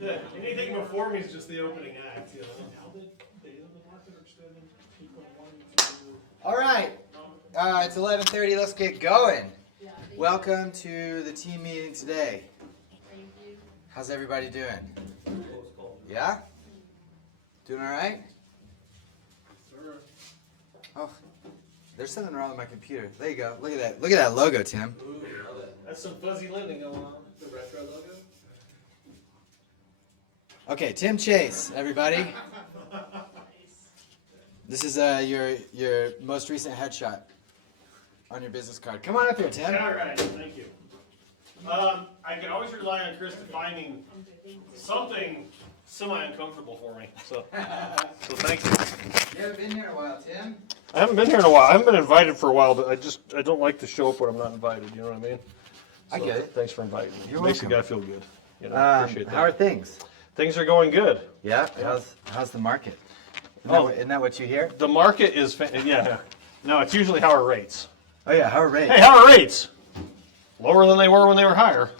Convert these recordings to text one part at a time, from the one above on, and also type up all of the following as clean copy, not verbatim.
Yeah, anything before me is just the opening act, you know. All right, it's 11:30. Let's get going. Welcome to the team meeting today. Thank you. How's everybody doing? Yeah? Doing all right? Oh, there's something wrong with my computer. There you go. Look at that. Look at that logo, Tim. Ooh, that's some fuzzy lending going on. The retro logo. Okay, Tim Chase, everybody. This is your most recent headshot on your business card. Come on up here, Tim. All right, thank you. I can always rely on Chris to finding something semi-uncomfortable for me. So thank you. You haven't been here in a while, Tim. I haven't been here in a while. I haven't been invited for a while, but I don't like to show up when I'm not invited. You know what I mean? I get it. Thanks for inviting me. You're Makes welcome. the guy feel good. You know, I appreciate that. How are things? Things are going good. Yeah. How's the market? Isn't that what you hear? The market is, yeah. No, it's usually how are rates. Oh yeah, how are rates? Hey, how are rates? Lower than they were when they were higher.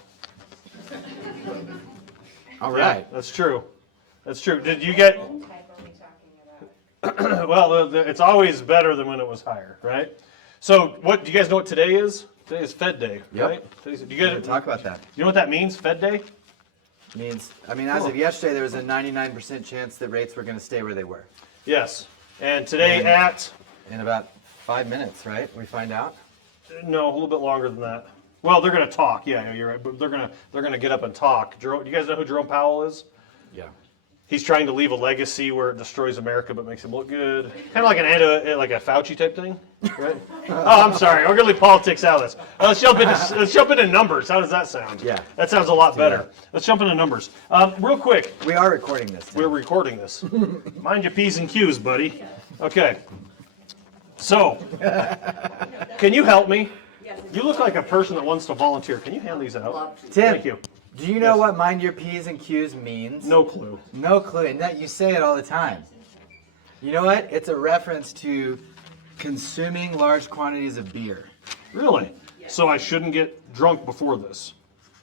All right. Yeah, that's true. That's true. Did you get? Well, it's always better than when it was higher, right? So, what do you guys know what today is? Today is Fed Day, Yep. right? Do you We're guys gonna talk about that. You know what that means, Fed Day? As of yesterday, there was a 99% chance that rates were going to stay where they were. Yes. And today And- In about 5 minutes, right? We find out. no, a little bit longer than that. Well, they're going to talk. Yeah, you're right. But they're going to get up and talk. Jerome, you guys know who Jerome Powell is? Yeah. He's trying to leave a legacy where it destroys America but makes him look good. Kind of like like a Fauci type thing, right? Oh, I'm sorry. We're going to leave politics out of this. Let's jump into numbers. How does that sound? Yeah. That sounds a lot better. that. Let's jump into numbers. Real quick. We are recording this. Tim. We're recording this. Mind your P's and Q's, buddy. Okay. So, can you help me? You look like a person that wants to volunteer. Can you hand these out? Tim, Thank you. do you know what mind your P's and Q's means? No clue. No clue. And that you say it all the time. You know what? It's a reference to consuming large quantities of beer. Really? So I shouldn't get drunk before this?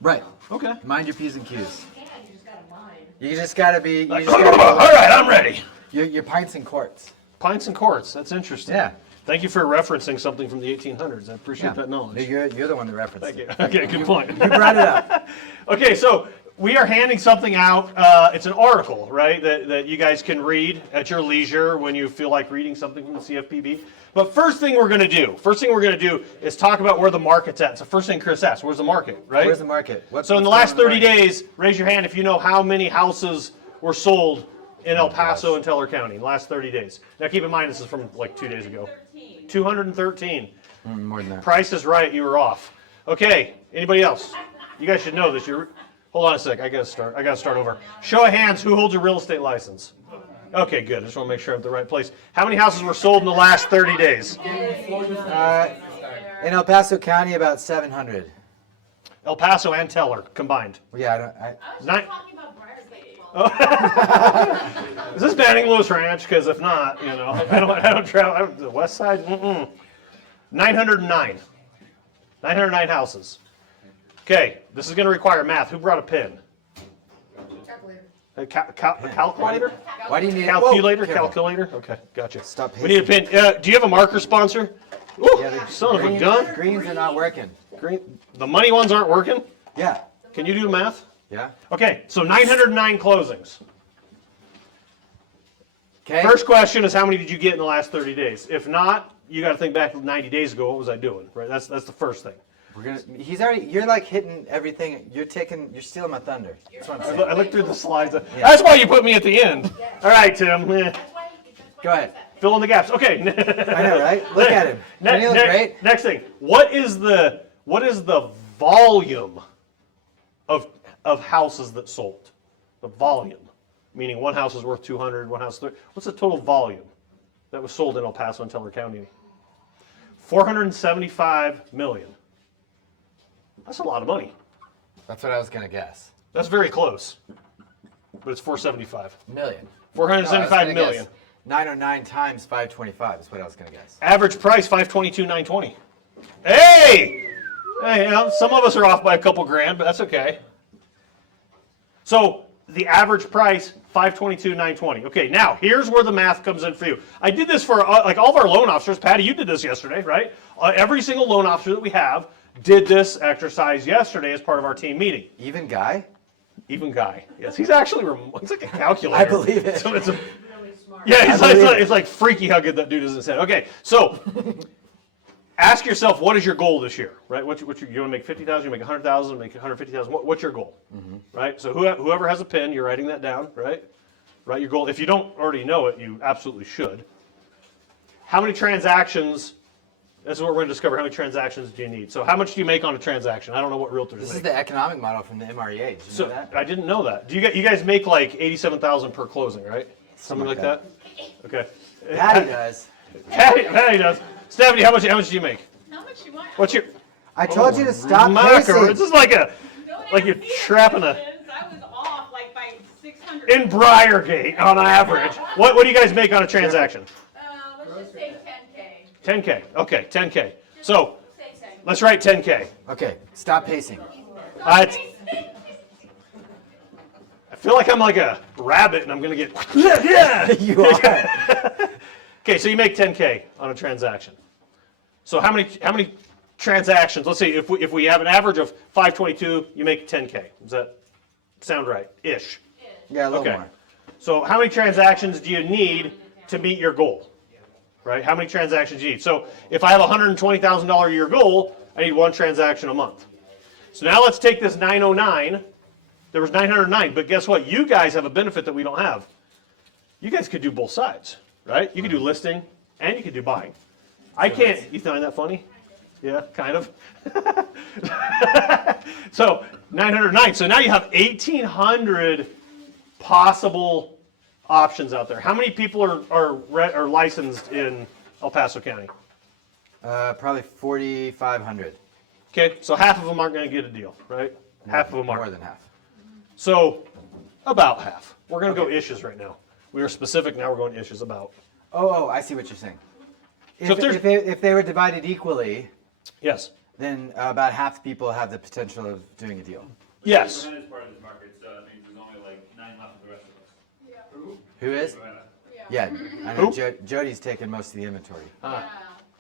Right. Okay. Mind your P's and Q's. You just got a mind. You just gotta be. All right, I'm ready. Your pints and quarts. Pints and quarts. That's interesting. Yeah. Thank you for referencing something from the 1800s. I appreciate that knowledge. You're the one that referenced Thank you. it. Okay, good point. You brought it up. Okay, so we are handing something out. It's an article, right, that you guys can read at your leisure when you feel like reading something from the CFPB. But first thing we're going to do is talk about where the market's at. So first thing Chris asked, where's the market, right? Where's the market? So in the last 30 days, raise your hand if you know how many houses were sold in El Paso and Teller County in the last 30 days. Now keep in mind this is from like 2 days ago. 213. More than that. Price is right, you were off. Okay, anybody else? You guys should know this. Hold on a sec, I gotta start over. Show of hands, who holds a real estate license? Okay, good. I just want to make sure I'm at the right place. How many houses were sold in the last 30 days? In El Paso County, about 700. El Paso and Teller combined. Yeah, I was Nine- just talking about Briar's Gate. Is this Banning Lewis Ranch? Because if not, you know, I don't travel. The west side? 909. 909 houses. Okay, this is going to require math. Who brought a pen? A calculator? Why do you need Calculator? Whoa, careful. Calculator? Okay, gotcha. Stop We need a pen. Do you have a marker sponsor? Ooh, Yeah, the son of a gun. Greens are not working. Green. The money ones aren't working? Yeah. Can you do the math? Yeah. Okay, so 909 closings. Okay. First question is how many did you get in the last 30 days? If not, you got to think back to 90 days ago. What was I doing? Right. That's the first thing. You're like hitting everything. You're stealing my thunder. That's what I'm saying. I looked through the slides. That's why you put me at the end. All right, Tim. Go ahead. Fill in the gaps. Okay. I know, right? Look at him. Doesn't he look great? Next thing. What is the volume of houses that sold? The volume, meaning one house is worth 200, one house 30. What's the total volume that was sold in El Paso and Teller County? 475 million. That's a lot of money. That's what I was gonna guess. That's very close, but it's 475. Million. 475 million. 909 times 525 is what I was gonna guess. Average price 522,920. Hey! Hey, you know, some of us are off by a couple grand, but that's okay. So the average price, $522,920. Okay, now here's where the math comes in for you. I did this for like all of our loan officers. Patty, you did this yesterday, right? Every single loan officer that we have did this exercise yesterday as part of our team meeting. Even Guy? Even Guy. Yes, he's actually he's like a calculator. I believe it. So it's a, Really smart. yeah, it's like freaky how good that dude is in his head. Okay, so ask yourself, what is your goal this year, right? You want to make 50,000, you make 100,000, make 150,000. What's your goal, right? So whoever has a pen, you're writing that down, right? Write your goal. If you don't already know it, you absolutely should. How many transactions? This is what we're going to discover. How many transactions do you need? So how much do you make on a transaction? I don't know what realtors This make. is the economic model from the MREA. Did you know that? I didn't know that. Do you guys make like 87,000 per closing, right? Something like that. Okay. Patty does. Patty does. Stephanie, how much do you make? How much you want? What's your I told you to stop Macker? pacing. This is like Don't you're ask me trapping a questions. I was off like by 600. in Briargate on average. What do you guys make on a transaction? Let's just say 10K. 10K. Okay, 10K. So Say 10. let's write 10K. Okay, stop pacing. I feel like I'm like a rabbit and I'm gonna get yeah. You are. Okay, so you make 10K on a transaction. So how many transactions? Let's see, if we have an average of 522, you make 10K. Does that sound right? Ish. Yeah, a little Okay. more. So how many transactions do you need to meet your goal? Right? How many transactions do you need? So if I have a $120,000 a year goal, I need one transaction a month. So now let's take this 909. There was 909, but guess what? You guys have a benefit that we don't have. You guys could do both sides, right? You could do listing and you could do buying. I can't. You find that funny? Yeah, kind of. So 909. So now you have 1,800 possible options out there. How many people are licensed in El Paso County? Probably 4,500. Okay, so half of them aren't going to get a deal, right? Half of them More aren't. than half. So about half. We're going to go issues right now. We were specific. Now we're going issues about. Oh, I see what you're saying. So If they were divided equally, Yes. then about half the people have the potential of doing a deal. Yes. Joanna's part of this market, so that means there's only like 9 left of the rest of us. Who is? Joanna. Yeah, I know. Who? Jody's taking most of the inventory.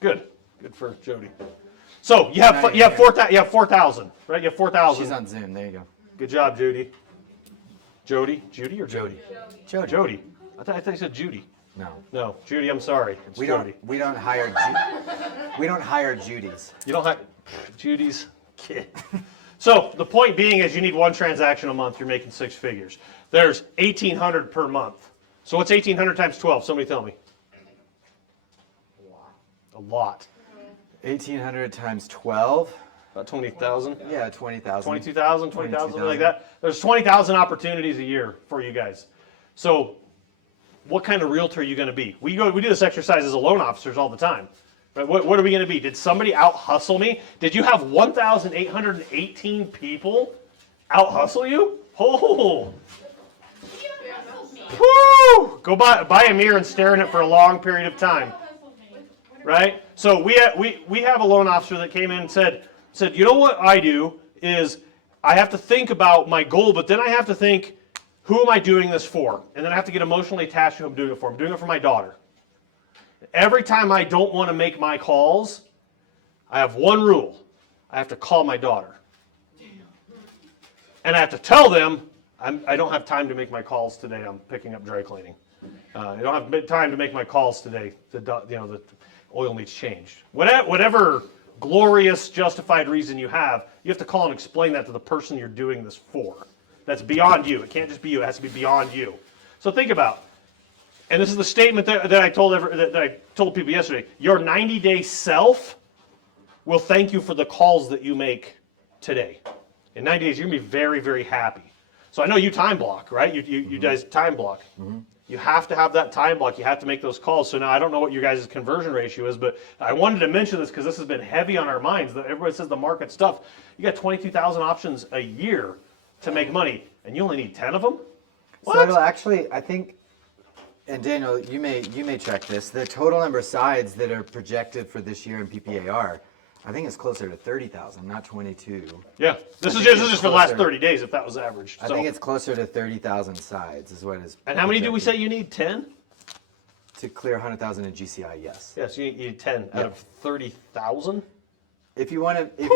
Good. Good for Jody. So you have 4,000, right? You have 4,000. She's on Zoom. There you go. Good job, Judy. Judy or Jody? Jody. Jody. I thought you said Judy. No, No, Judy. I'm sorry. It's we Jody. don't hire Judys. You don't have Judy's kid. So the point being is you need one transaction a month. You're making 6 figures. There's 1,800 per month. So what's 1,800 times 12? Somebody tell me. A lot. 1,800 times 12. About 20,000. Yeah, 20,000. 22,000, 20,000, something like that. There's 20,000 opportunities a year for you guys. So what kind of realtor are you going to be? We do this exercise as a loan officers all the time. Right? What are we going to be? Did somebody out hustle me? Did you have 1,818 people out hustle you? Oh, whoo! Go buy a mirror and stare in it for a long period of time. Right? So we have a loan officer that came in and said, you know what I do is I have to think about my goal, but then I have to think, who am I doing this for? And then I have to get emotionally attached to who I'm doing it for. I'm doing it for my daughter. Every time I don't want to make my calls, I have one rule. I have to call my daughter. And I have to tell them, I don't have time to make my calls today. I'm picking up dry cleaning. I don't have time to make my calls today. The oil needs changed. Whatever glorious, justified reason you have to call and explain that to the person you're doing this for. That's beyond you. It can't just be you. It has to be beyond you. So think about, and this is the statement that I told people yesterday. Your 90-day self will thank you for the calls that you make today. In 90 days, you're going to be very, very happy. So I know you time block, right? You guys time block. Mm-hmm. You have to have that time block. You have to make those calls. So now I don't know what your guys' conversion ratio is, but I wanted to mention this because this has been heavy on our minds. Everybody says the market stuff. You got 22,000 options a year to make money, and you only need 10 of them? What? So it'll actually, I think, and Daniel, you may check this. The total number of sides that are projected for this year in PPAR, I think it's closer to 30,000, not 22. Yeah, this is think just it's for the last closer. 30 days if that was averaged. I So. think it's closer to 30,000 sides is what is. And how many do we say projected. you need? 10? To clear 100,000 in GCI? Yes. Yes, you need 10 out of 30,000. If you want to, if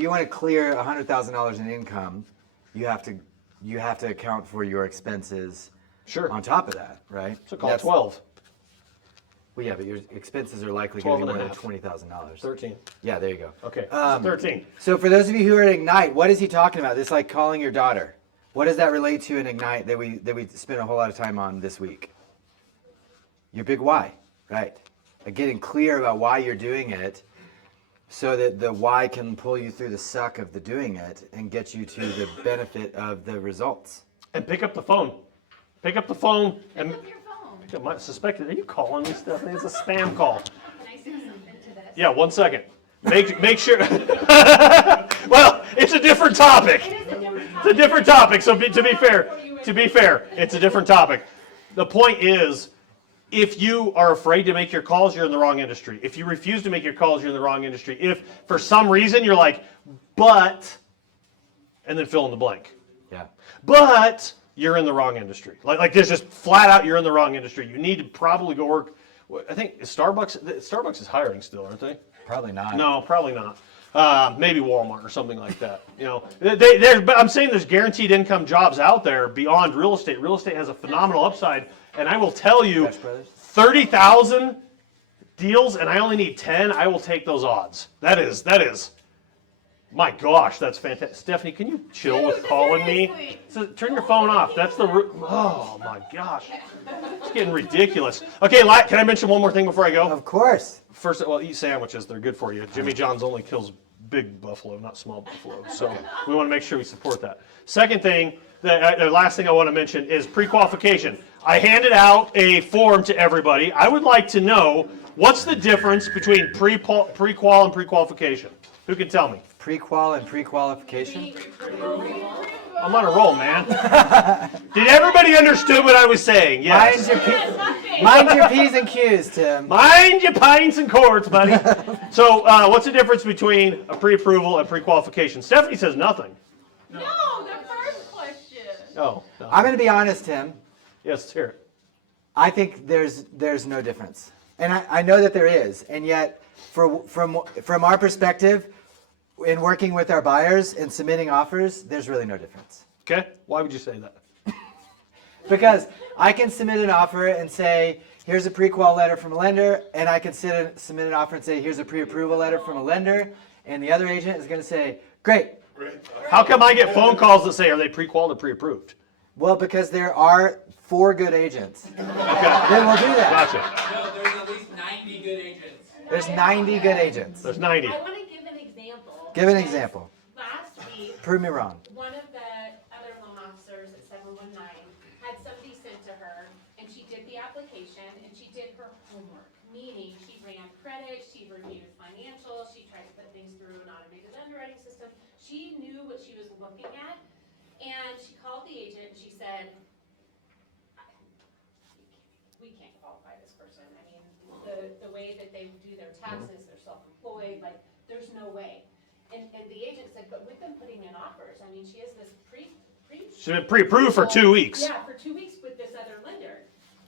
you want to clear $100,000 in income, you have to account for your expenses Sure. on top of that, right? So call it 12, Well, yeah, but your expenses are likely 12 going to and be a more than half. $20,000. 13. Yeah, there you go. Okay, Um, 13. So for those of you who are at Ignite, what is he talking about? This like calling your daughter. What does that relate to in Ignite that we spent a whole lot of time on this week? Your big why, right? Like getting clear about why you're doing it, so that the why can pull you through the suck of the doing it and get you to the benefit of the results. And pick up the phone. Pick up the phone and Pick up your phone. pick up my suspected. Are you calling me, Stephanie? It's a spam call. Can I say something to this? Yeah, 1 second. Make sure. Well, it's a different topic. It is a different It's a different topic. So to be fair, it's a different topic. The point is, if you are afraid to make your calls, you're in the wrong industry. If you refuse to make your calls, you're in the wrong industry. If for some reason you're like, but, and then fill in the blank. Yeah. But you're in the wrong industry. Like there's just flat out you're in the wrong industry. You need to probably go work. I think Starbucks is hiring still, aren't they? Probably not. No, probably not. Maybe Walmart or something like that. You know, but I'm saying there's guaranteed income jobs out there beyond real estate. Real estate has a phenomenal upside, and I will tell you, Cash Brothers? 30,000 deals, and I only need 10. I will take those odds. That is. My gosh, that's fantastic. Stephanie, can you chill with calling me? Seriously. So, turn your phone off. That's the. Oh my gosh, it's getting ridiculous. Okay, can I mention one more thing before I go? Of course. First, well, eat sandwiches. They're good for you. Jimmy John's only kills big buffalo, not small buffalo. So we want to make sure we support that. Second thing, the last thing I want to mention is pre-qualification. I handed out a form to everybody. I would like to know what's the difference between pre-qual and pre-qualification. Who can tell me? Pre-qual and pre-qualification? I'm on a roll, man. Did everybody understood what I was saying? Yes. Mind your P's and Q's, Tim. Mind your pints and cords, buddy. So, what's the difference between a pre-approval and pre-qualification? Stephanie says nothing. No, the first question. Oh, no. I'm going to be honest, Tim. Yes, let's hear it. I think there's no difference. And I know that there is. And yet, from our perspective, in working with our buyers and submitting offers, there's really no difference. Okay? Why would you say that? Because I can submit an offer and say, here's a pre-qual letter from a lender, and I can submit an offer and say, here's a pre-approval letter from a lender, and the other agent is going to say, great. How come I get phone calls that say, are they pre-qualified or pre-approved? Well, because there are 4 good agents. Okay. They will do that. Gotcha. No, there's at least 90 good agents. There's 90 good agents. There's 90. I want to give an example. Give an example. Last week, Prove me wrong. one of the other loan officers at 719 had somebody sent to her, and she did the application, and she did her homework, meaning she ran credit, she reviewed financials, she tried to put things through an automated underwriting system. She knew what she was looking at, and she called the agent, and she said, we can't qualify this person. I mean, the way that they do their taxes, they're self-employed, like, there's no way. And the agent said, but we've been putting in offers. I mean, she has this She's been pre-approved for 2 weeks. Yeah, for 2 weeks with this other lender.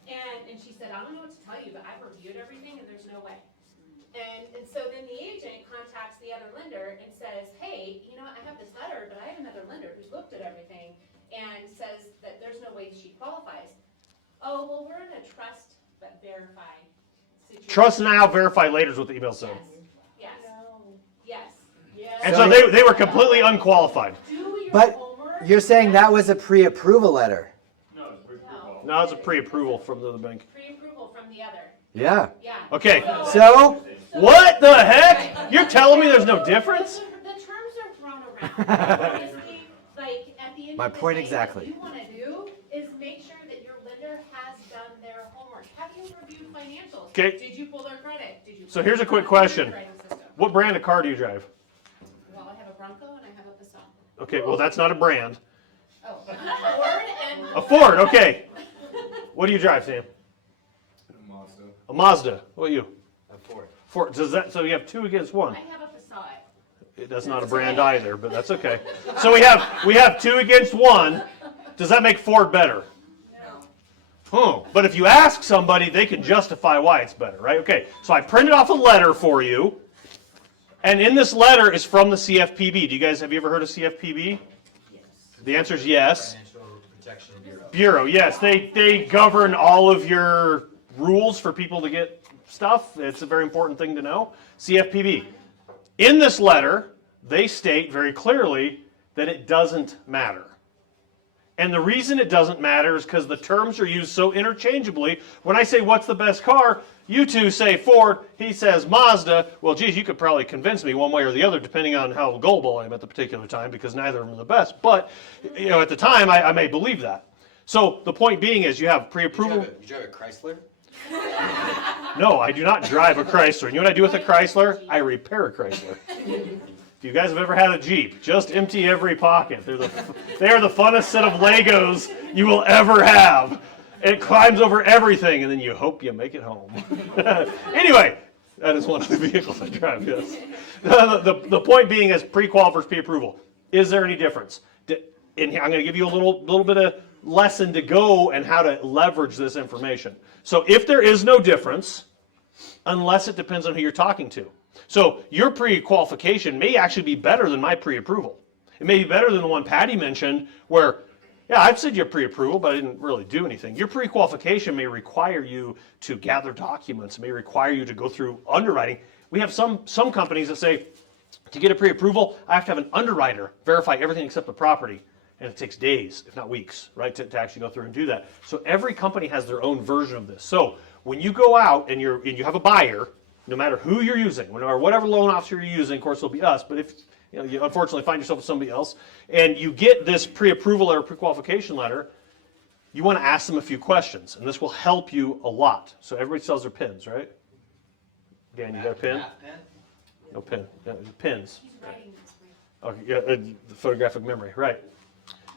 And she said, I don't know what to tell you, but I've reviewed everything and there's no way. And so then the agent contacts the other lender and says, hey, you know, I have this letter, but I have another lender who's looked at everything and says that there's no way she qualifies. Oh, well, we're in a trust but verify situation. Trust now, verify later is what the email said. Yes. Yes. Yes. And so they were completely unqualified. Do your But homework. you're saying that was a pre-approval letter. No, it's pre-qual. Now it's a pre-approval from the other bank. Pre-approval from the other. Yeah. Yeah. Okay. So, What the heck? You're telling me there's no difference? The terms are thrown around. Honestly, like, at the end My of the point day, exactly. what you want to do is make sure that your lender has done their homework. Have you reviewed financials? Okay. Did you pull their credit? Did you So pull here's their a quick credit question. underwriting system? What brand of car do you drive? Well, I have a Bronco and I have a Passat. Okay, well that's not a brand. Oh, Ford and. A Ford, okay. What do you drive, Sam? Mazda. A Mazda. What about you? a Ford. Ford. Does that? So you have 2 against 1. I have a That's not a brand either, but that's okay. So we have 2 against 1. Does that make Ford better? But if you ask somebody, they can justify why it's better, right? Okay, so I printed off a letter for you, and in this letter is from the CFPB. Have you ever heard of CFPB? Yes. The answer is yes. Financial Protection Bureau. Bureau, yes. They govern all of your rules for people to get stuff. It's a very important thing to know. CFPB. In this letter, they state very clearly that it doesn't matter. And the reason it doesn't matter is because the terms are used so interchangeably. When I say, what's the best car? You two say Ford, he says Mazda. Well, geez, you could probably convince me one way or the other, depending on how gullible I am at the particular time, because neither of them are the best. But, at the time, I may believe that. So the point being is you have pre-approval. You drive a Chrysler? No, I do not drive a Chrysler. You know what I do with a Chrysler? I repair a Chrysler. If you guys have ever had a Jeep, just empty every pocket. They are the funnest set of Legos you will ever have. It climbs over everything, and then you hope you make it home. Anyway, that is one of the vehicles I drive, yes. The point being is pre-qual versus pre-approval. Is there any difference? And I'm going to give you a little bit of lesson to go and how to leverage this information. So if there is no difference, unless it depends on who you're talking to. So your pre-qualification may actually be better than my pre-approval. It may be better than the one Patty mentioned where, yeah, I've said your pre-approval, but I didn't really do anything. Your pre-qualification may require you to gather documents, may require you to go through underwriting. We have some companies that say, to get a pre-approval, I have to have an underwriter verify everything except the property. And it takes days, if not weeks, right, to actually go through and do that. So every company has their own version of this. So when you go out and you have a buyer, no matter who you're using, or whatever loan officer you're using, of course it'll be us, but if you unfortunately find yourself with somebody else, and you get this pre-approval or pre-qualification letter, you want to ask them a few questions, and this will help you a lot. So everybody sells their pins, right? Dan, you got a pin? No pin. Yeah, pins. Okay, yeah, the photographic memory, right.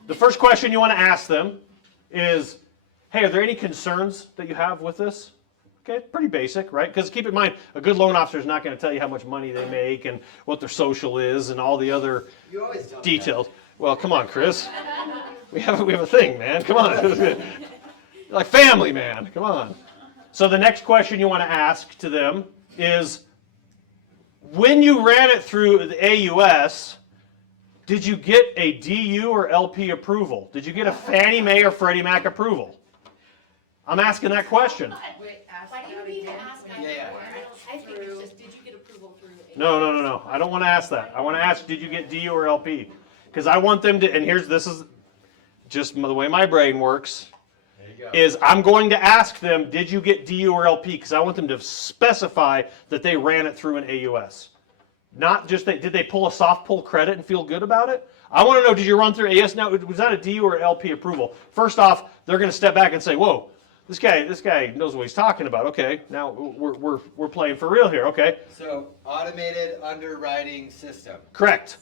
The first question you want to ask them is, hey, are there any concerns that you have with this? Okay, pretty basic, right? Because keep in mind, a good loan officer is not going to tell you how much money they make and what their social is and all the other details. Well, come on, Chris. We have a thing, man. Come on. Like family, man. Come on. So the next question you want to ask to them is, when you ran it through the AUS, did you get a DU or LP approval? Did you get a Fannie Mae or Freddie Mac approval? I'm asking that question. Wait, why do you need to ask? I think it's just, did you get approval through? No. I don't want to ask that. I want to ask, did you get DU or LP? Because I want them to, and this is just the way my brain works, is I'm going to ask them, did you get DU or LP? Because I want them to specify that they ran it through an AUS. Not just, did they pull a soft pull credit and feel good about it? I want to know, did you run through AUS? Now, was that a DU or LP approval? First off, they're going to step back and say, whoa, this guy knows what he's talking about. Okay, now we're playing for real here. Okay. So automated underwriting system. Correct.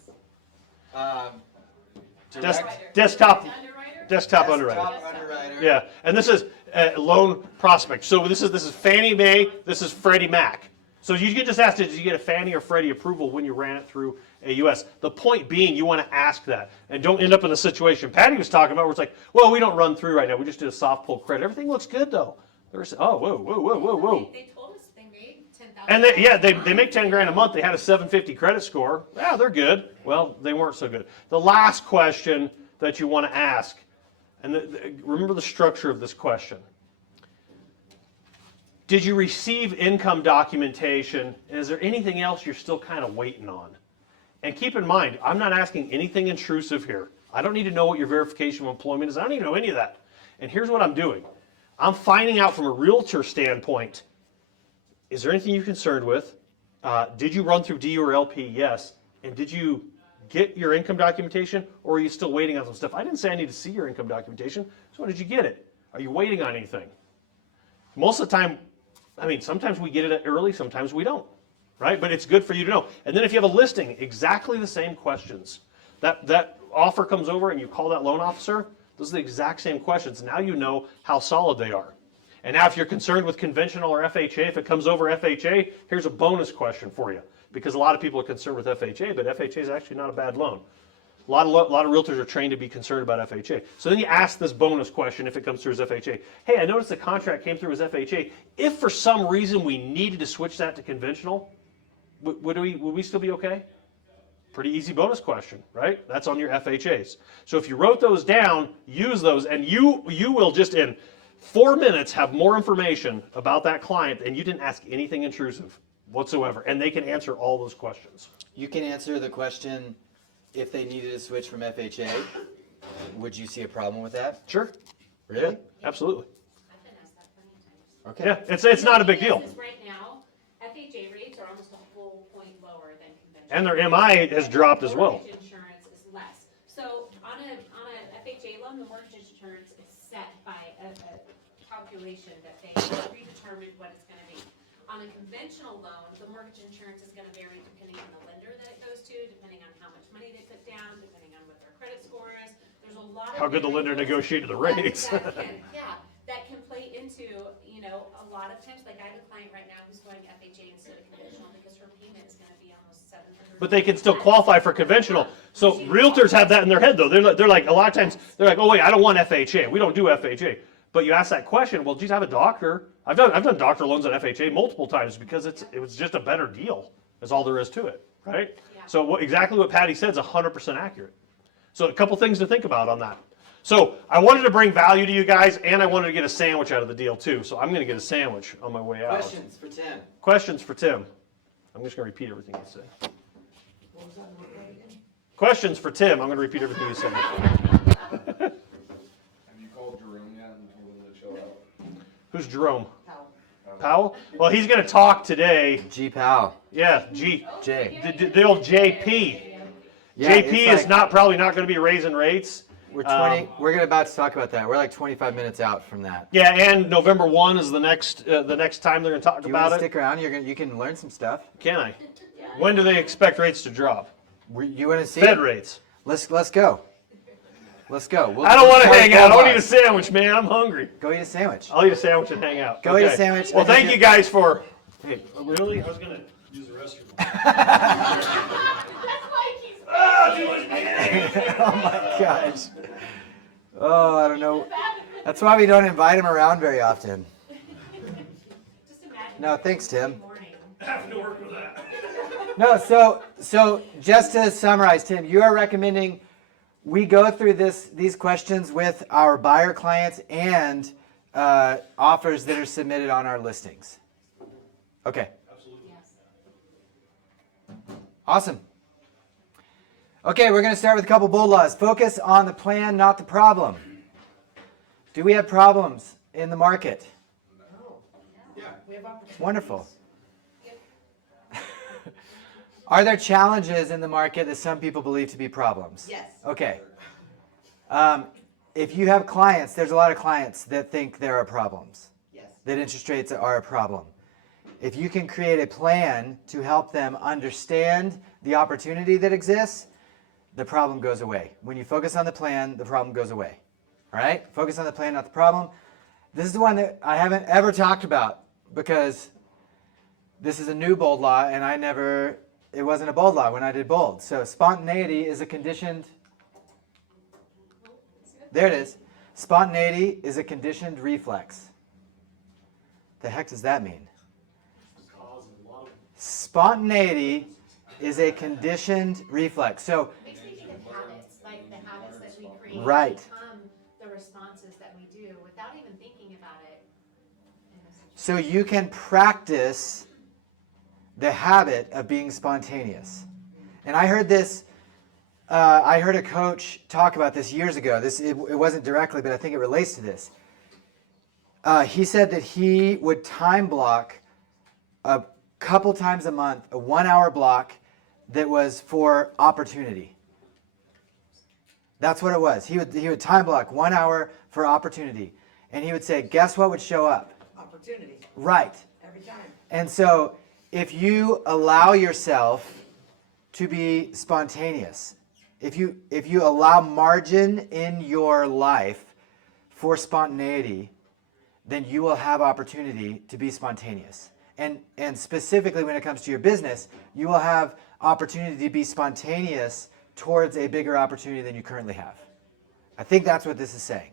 Desktop underwriter. Yeah, and this is loan prospect. So this is Fannie Mae. This is Freddie Mac. So you can just ask, did you get a Fannie or Freddie approval when you ran it through AUS? The point being, you want to ask that. And don't end up in the situation Patty was talking about where it's like, well, we don't run through right now. We just did a soft pull credit. Everything looks good, though. Oh, whoa. They told us they made $10,000. And they make $10,000 a month. They had a 750 credit score. Yeah, they're good. Well, they weren't so good. The last question that you want to ask, and remember the structure of this question. Did you receive income documentation? And is there anything else you're still kind of waiting on? And keep in mind, I'm not asking anything intrusive here. I don't need to know what your verification of employment is. I don't even know any of that. And here's what I'm doing. I'm finding out from a realtor standpoint, is there anything you're concerned with? Did you run through DU or LP? Yes. And did you get your income documentation, or are you still waiting on some stuff? I didn't say I need to see your income documentation. So when did you get it? Are you waiting on anything? Most of the time, sometimes we get it early, sometimes we don't, right? But it's good for you to know. And then if you have a listing, exactly the same questions. That offer comes over and you call that loan officer, those are the exact same questions. Now you know how solid they are. And now if you're concerned with conventional or FHA, if it comes over FHA, here's a bonus question for you. because a lot of people are concerned with FHA, but FHA is actually not a bad loan. A lot of realtors are trained to be concerned about FHA. So then you ask this bonus question if it comes through as FHA. Hey, I noticed the contract came through as FHA. If for some reason we needed to switch that to conventional, would we still be okay? Pretty easy bonus question, right? That's on your FHAs. So if you wrote those down, use those, and you will just in 4 minutes have more information about that client, and you didn't ask anything intrusive whatsoever, and they can answer all those questions. You can answer the question, if they needed to switch from FHA, would you see a problem with that? Sure. Really? Yeah, absolutely. I've been asked that plenty of times. Okay. Yeah, it's not a big deal. Because right now, FHA rates are almost a full point lower than conventional. And their MI has dropped as well. Mortgage insurance is less. So on a FHA loan, the mortgage insurance is set by a calculation that they have predetermined what it's gonna be. On a conventional loan, the mortgage insurance is gonna vary depending on the lender that it goes to, depending on how much money they put down, depending on what their credit score is. There's a lot of. How good the lender negotiated the rates. That can play into, a lot of times, like I have a client right now who's going FHA instead of conventional because her payment is gonna be almost $700. But they can still qualify for conventional. So realtors have that in their head though. They're like a lot of times they're like, oh wait, I don't want FHA. We don't do FHA. But you ask that question, well, geez, I have a doctor. I've done doctor loans on FHA multiple times because it was just a better deal. That's all there is to it, right? Yeah. So exactly what Patty said is 100% accurate. So a couple things to think about on that. So I wanted to bring value to you guys, and I wanted to get a sandwich out of the deal too. So I'm going to get a sandwich on my way out. Questions for Tim? Questions for Tim. I'm just going to repeat everything he said. Questions for Tim. I'm going to repeat everything you said. Have you called Jerome yet and told him to show up? Who's Jerome? Powell? Well, he's going to talk today. G Powell. Yeah, J. the old JP. Yeah, JP it's is like- probably not going to be raising rates. We're 20. We're about to talk about that. We're like 25 minutes out from that. Yeah, and November 1 is the next time they're going to talk Do you want about to it. stick around? You can learn some stuff. Can I? When do they expect rates to drop? You want to see? Fed rates. Let's go. Let's go. I don't want to start hang out. I want to eat a Bulldogs. sandwich, man. I'm hungry. Go eat a sandwich. I'll eat a sandwich and hang out. Go eat a sandwich. Well, I think thank you guys for. Hey, really? I was going to use the restroom. That's why he's. Too much mayonnaise. Oh my gosh. Oh, I don't know. That's why we don't invite him around very often. Just imagine. No, thanks, Tim. Morning. Having to work with that. No, so just to summarize, Tim, you are recommending we go through these questions with our buyer clients and offers that are submitted on our listings. Okay. Yes. Awesome. Okay, we're going to start with a couple bold laws. Focus on the plan, not the problem. Do we have problems in the market? Yeah, we have opportunities. Wonderful. Are there challenges in the market that some people believe to be problems? Yes. Okay. If you have clients, there's a lot of clients that think there are problems, Yes. that interest rates are a problem. If you can create a plan to help them understand the opportunity that exists, the problem goes away. When you focus on the plan, the problem goes away. All right? Focus on the plan, not the problem. This is the one that I haven't ever talked about because this is a new bold law and it wasn't a bold law when I did bold. So spontaneity is a conditioned, there it is. Spontaneity is a conditioned reflex. The heck does that mean? Spontaneity is a conditioned reflex. So, Makes me think of habits, like the habits that we create Right. become the responses that we do without even thinking about it. so you can practice the habit of being spontaneous. And I heard this, I heard a coach talk about this years ago. It wasn't directly, but I think it relates to this. He said that he would time block a couple times a month, a 1 hour block that was for opportunity. That's what it was. He would time block 1 hour for opportunity. And he would say, guess what would show up? Opportunity, Right. every time. And so if you allow yourself to be spontaneous, if you allow margin in your life for spontaneity, then you will have opportunity to be spontaneous. and specifically when it comes to your business, you will have opportunity to be spontaneous towards a bigger opportunity than you currently have. I think that's what this is saying.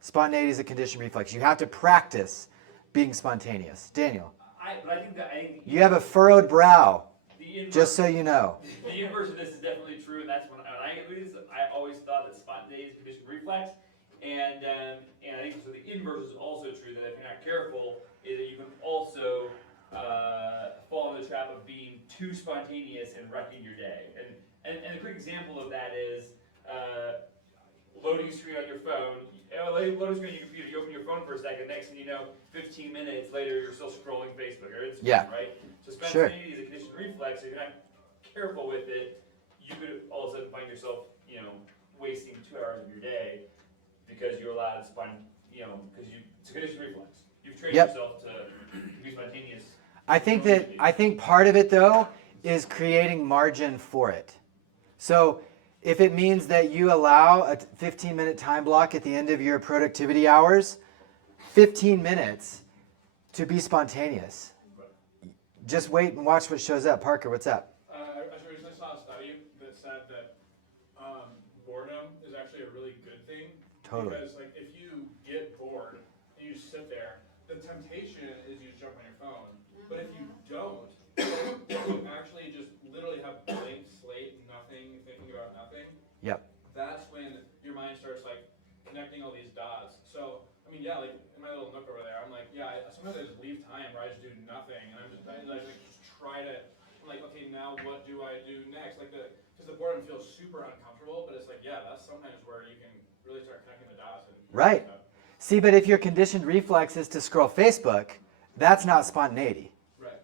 Spontaneity is a conditioned reflex. You have to practice being spontaneous. Daniel, But I think that you have a furrowed brow, the inverse, just so you know. the inverse of this is definitely true, and that's when I at least I always thought that spontaneity is a conditioned reflex, and I think so. The inverse is also true, that if you're not careful, is that you can also fall in the trap of being too spontaneous and wrecking your day. And a quick example of that is loading screen on your phone. Loading screen on your computer. You open your phone for a second. Next thing you know, 15 minutes later, you're still scrolling Facebook or Instagram. Yeah. Right. So Sure. spontaneity is a conditioned reflex. So if you're not careful with it, you could all of a sudden find yourself, wasting 2 hours of your day because you allowed because it's a conditioned reflex. You've trained Yep. yourself to be spontaneous. I think part of it though is creating margin for it. So if it means that you allow a 15-minute time block at the end of your productivity hours, 15 minutes to be spontaneous. Just wait and watch what shows up. Parker, what's up? I recently saw a study that said that boredom is actually a really good thing. Totally. Because if you get bored and you just sit there, the temptation is you jump on your phone. But if you don't, you actually just literally have blank slate, nothing, thinking about nothing. Yep. That's when your mind starts connecting all these dots. So in my little nook over there, I'm sometimes I just leave time where I just do nothing, and I just try to. I'm okay, now what do I do next? Because the boredom feels super uncomfortable, but it's that's sometimes where you can really start connecting the dots. Right. See, but if your conditioned reflex is to scroll Facebook, that's not spontaneity. Right.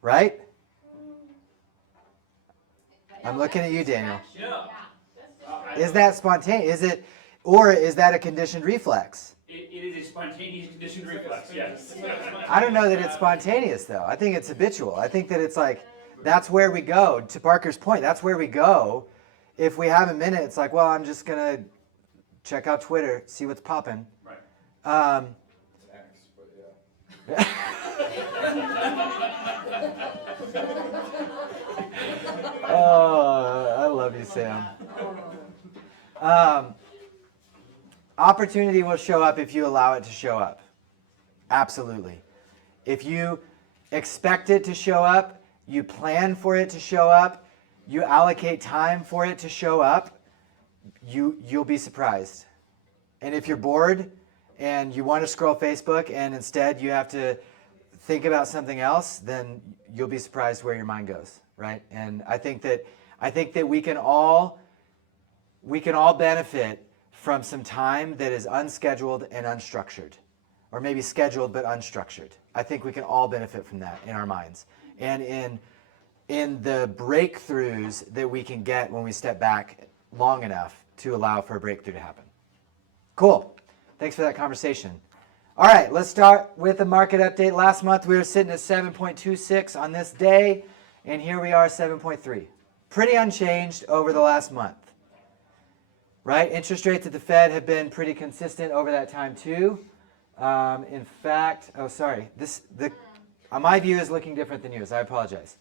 Right? I'm looking at you, Daniel. Yeah. Is that spontaneous? Or is that a conditioned reflex? It is a spontaneous conditioned reflex. Yes. I don't know that it's spontaneous though. I think it's habitual. I think that it's that's where we go. To Parker's point, that's where we go. If we have a minute, it's well, I'm just gonna check out Twitter, see what's popping. Right. It's X, but yeah. Oh, I love you, Sam. Opportunity will show up if you allow it to show up. Absolutely. If you expect it to show up, you plan for it to show up, you allocate time for it to show up, you'll be surprised. And if you're bored and you want to scroll Facebook and instead you have to think about something else, then you'll be surprised where your mind goes, right? And I think that we can all benefit from some time that is unscheduled and unstructured, or maybe scheduled but unstructured. I think we can all benefit from that in our minds and in the breakthroughs that we can get when we step back long enough to allow for a breakthrough to happen. Cool. Thanks for that conversation. All right, let's start with the market update. Last month we were sitting at 7.26 on this day, and here we are 7.3. Pretty unchanged over the last month. Right? Interest rates at the Fed have been pretty consistent over that time too. In fact, my view is looking different than yours. I apologize.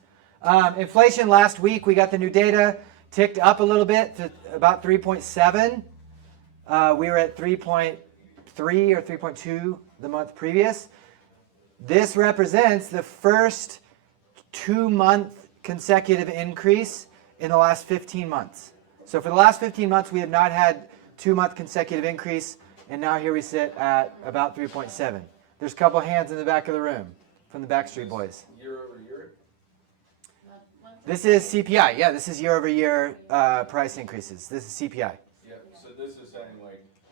Inflation last week, we got the new data, ticked up a little bit to about 3.7. We were at 3.3 or 3.2 the month previous. This represents the first 2-month consecutive increase in the last 15 months. So for the last 15 months, we have not had 2-month consecutive increase, and now here we sit at about 3.7. There's a couple hands in the back of the room from the Backstreet Boys. Year over year? This is CPI. Yeah, this is year-over-year price increases. This is CPI. Yeah, so this is saying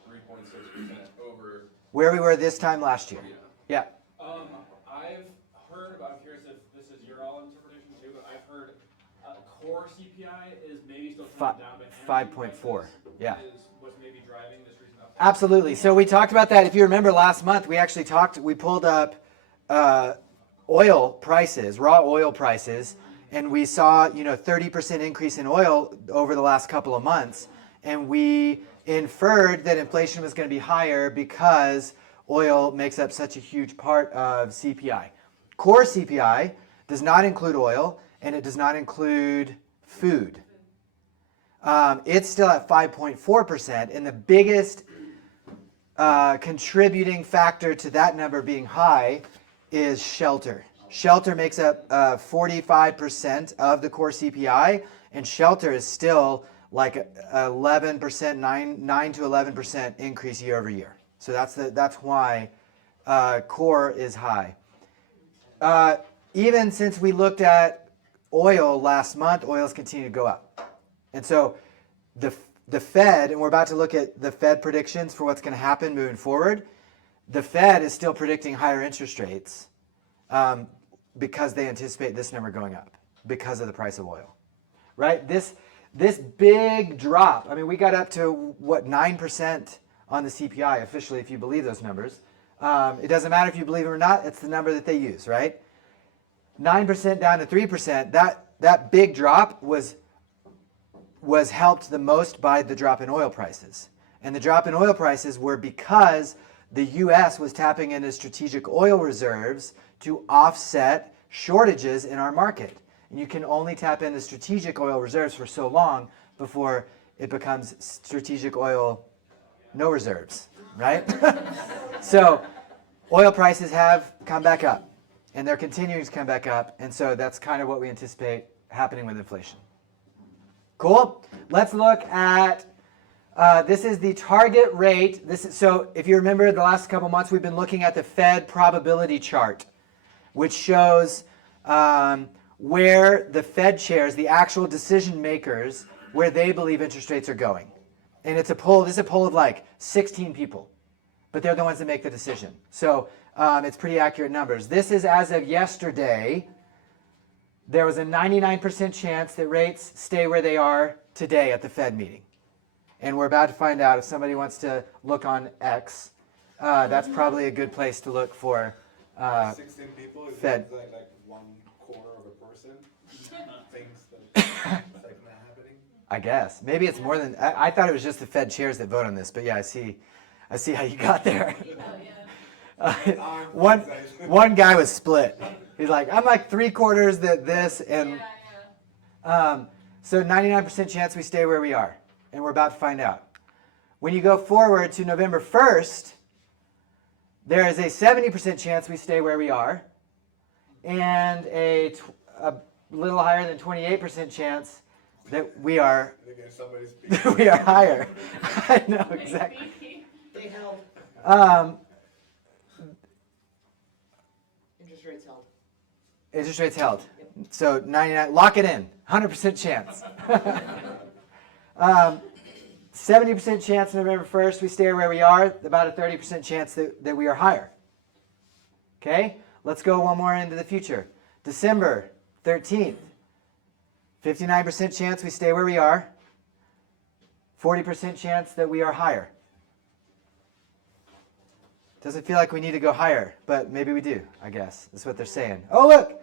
3.6% over. Where we were this time last year. Yeah. Yeah. I've heard about, I'm curious if this is your all interpretation too, but I've heard core CPI is maybe still coming down, but energy 5.4. prices Yeah. is what's maybe driving this recent uptick. Absolutely. So we talked about that. If you remember last month, we pulled up oil prices, raw oil prices, and we saw 30% increase in oil over the last couple of months, and we inferred that inflation was going to be higher because oil makes up such a huge part of CPI. core CPI does not include oil, and it does not include food. It's still at 5.4%, and the biggest contributing factor to that number being high is shelter. Shelter makes up 45% of the core CPI, and shelter is still like 11%, 9 to 11% increase year over year. So that's why core is high. Even since we looked at oil last month, oil's continued to go up. And so the Fed, and we're about to look at the Fed predictions for what's going to happen moving forward, the Fed is still predicting higher interest rates because they anticipate this number going up because of the price of oil, right? This big drop, I mean, we got up to, 9% on the CPI officially, if you believe those numbers. It doesn't matter if you believe it or not, it's the number that they use, right? 9% down to 3%, that big drop was helped the most by the drop in oil prices. And the drop in oil prices were because the U.S. was tapping into strategic oil reserves to offset shortages in our market. And you can only tap into strategic oil reserves for so long before it becomes strategic oil no reserves, right? So oil prices have come back up, and they're continuing to come back up. And so that's kind of what we anticipate happening with inflation. Cool. Let's look at, this is the target rate. So if you remember the last couple months, we've been looking at the Fed probability chart, which shows where the Fed chairs, the actual decision makers, where they believe interest rates are going. And it's a poll, this is a poll of like 16 people, but they're the ones that make the decision. So it's pretty accurate numbers. This is as of yesterday. There was a 99% chance that rates stay where they are today at the Fed meeting. And we're about to find out if somebody wants to look on X. That's probably a good place to look for 16 people is Fed. like 1/4 of a person thinks that it's like not happening. I guess. Maybe it's more than, I thought it was just the Fed chairs that vote on this, but yeah, I see how you got there. One guy was split. He's like, I'm like 3/4 that this, and so 99% chance we stay where we are, and we're about to find out. When you go forward to November 1st, there is a 70% chance we stay where we are, and a little higher than 28% chance that we are we are higher. I know exactly. They held. Interest rates held. Interest rates held. So 99, lock it in, 100% chance. 70% chance November 1st we stay where we are, about a 30% chance that we are higher. Okay, let's go one more into the future. December 13th, 59% chance we stay where we are, 40% chance that we are higher. Doesn't feel like we need to go higher, but maybe we do, I guess. That's what they're saying. Oh, look!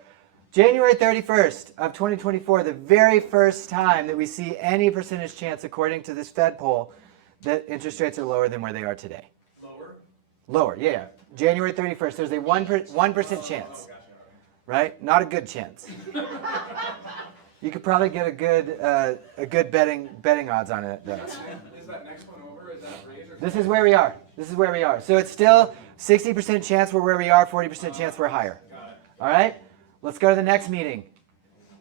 January 31st of 2024, the very first time that we see any percentage chance, according to this Fed poll, that interest rates are lower than where they are today. Lower? Lower, yeah. January 31st, there's a 1% chance, right? Not a good chance. You could probably get a good betting odds on it, though. Is that next one over? Is that raise or? This is where we are. This is where we are. So it's still 60% chance we're where we are, 40% chance we're higher. All right? Let's go to the next meeting.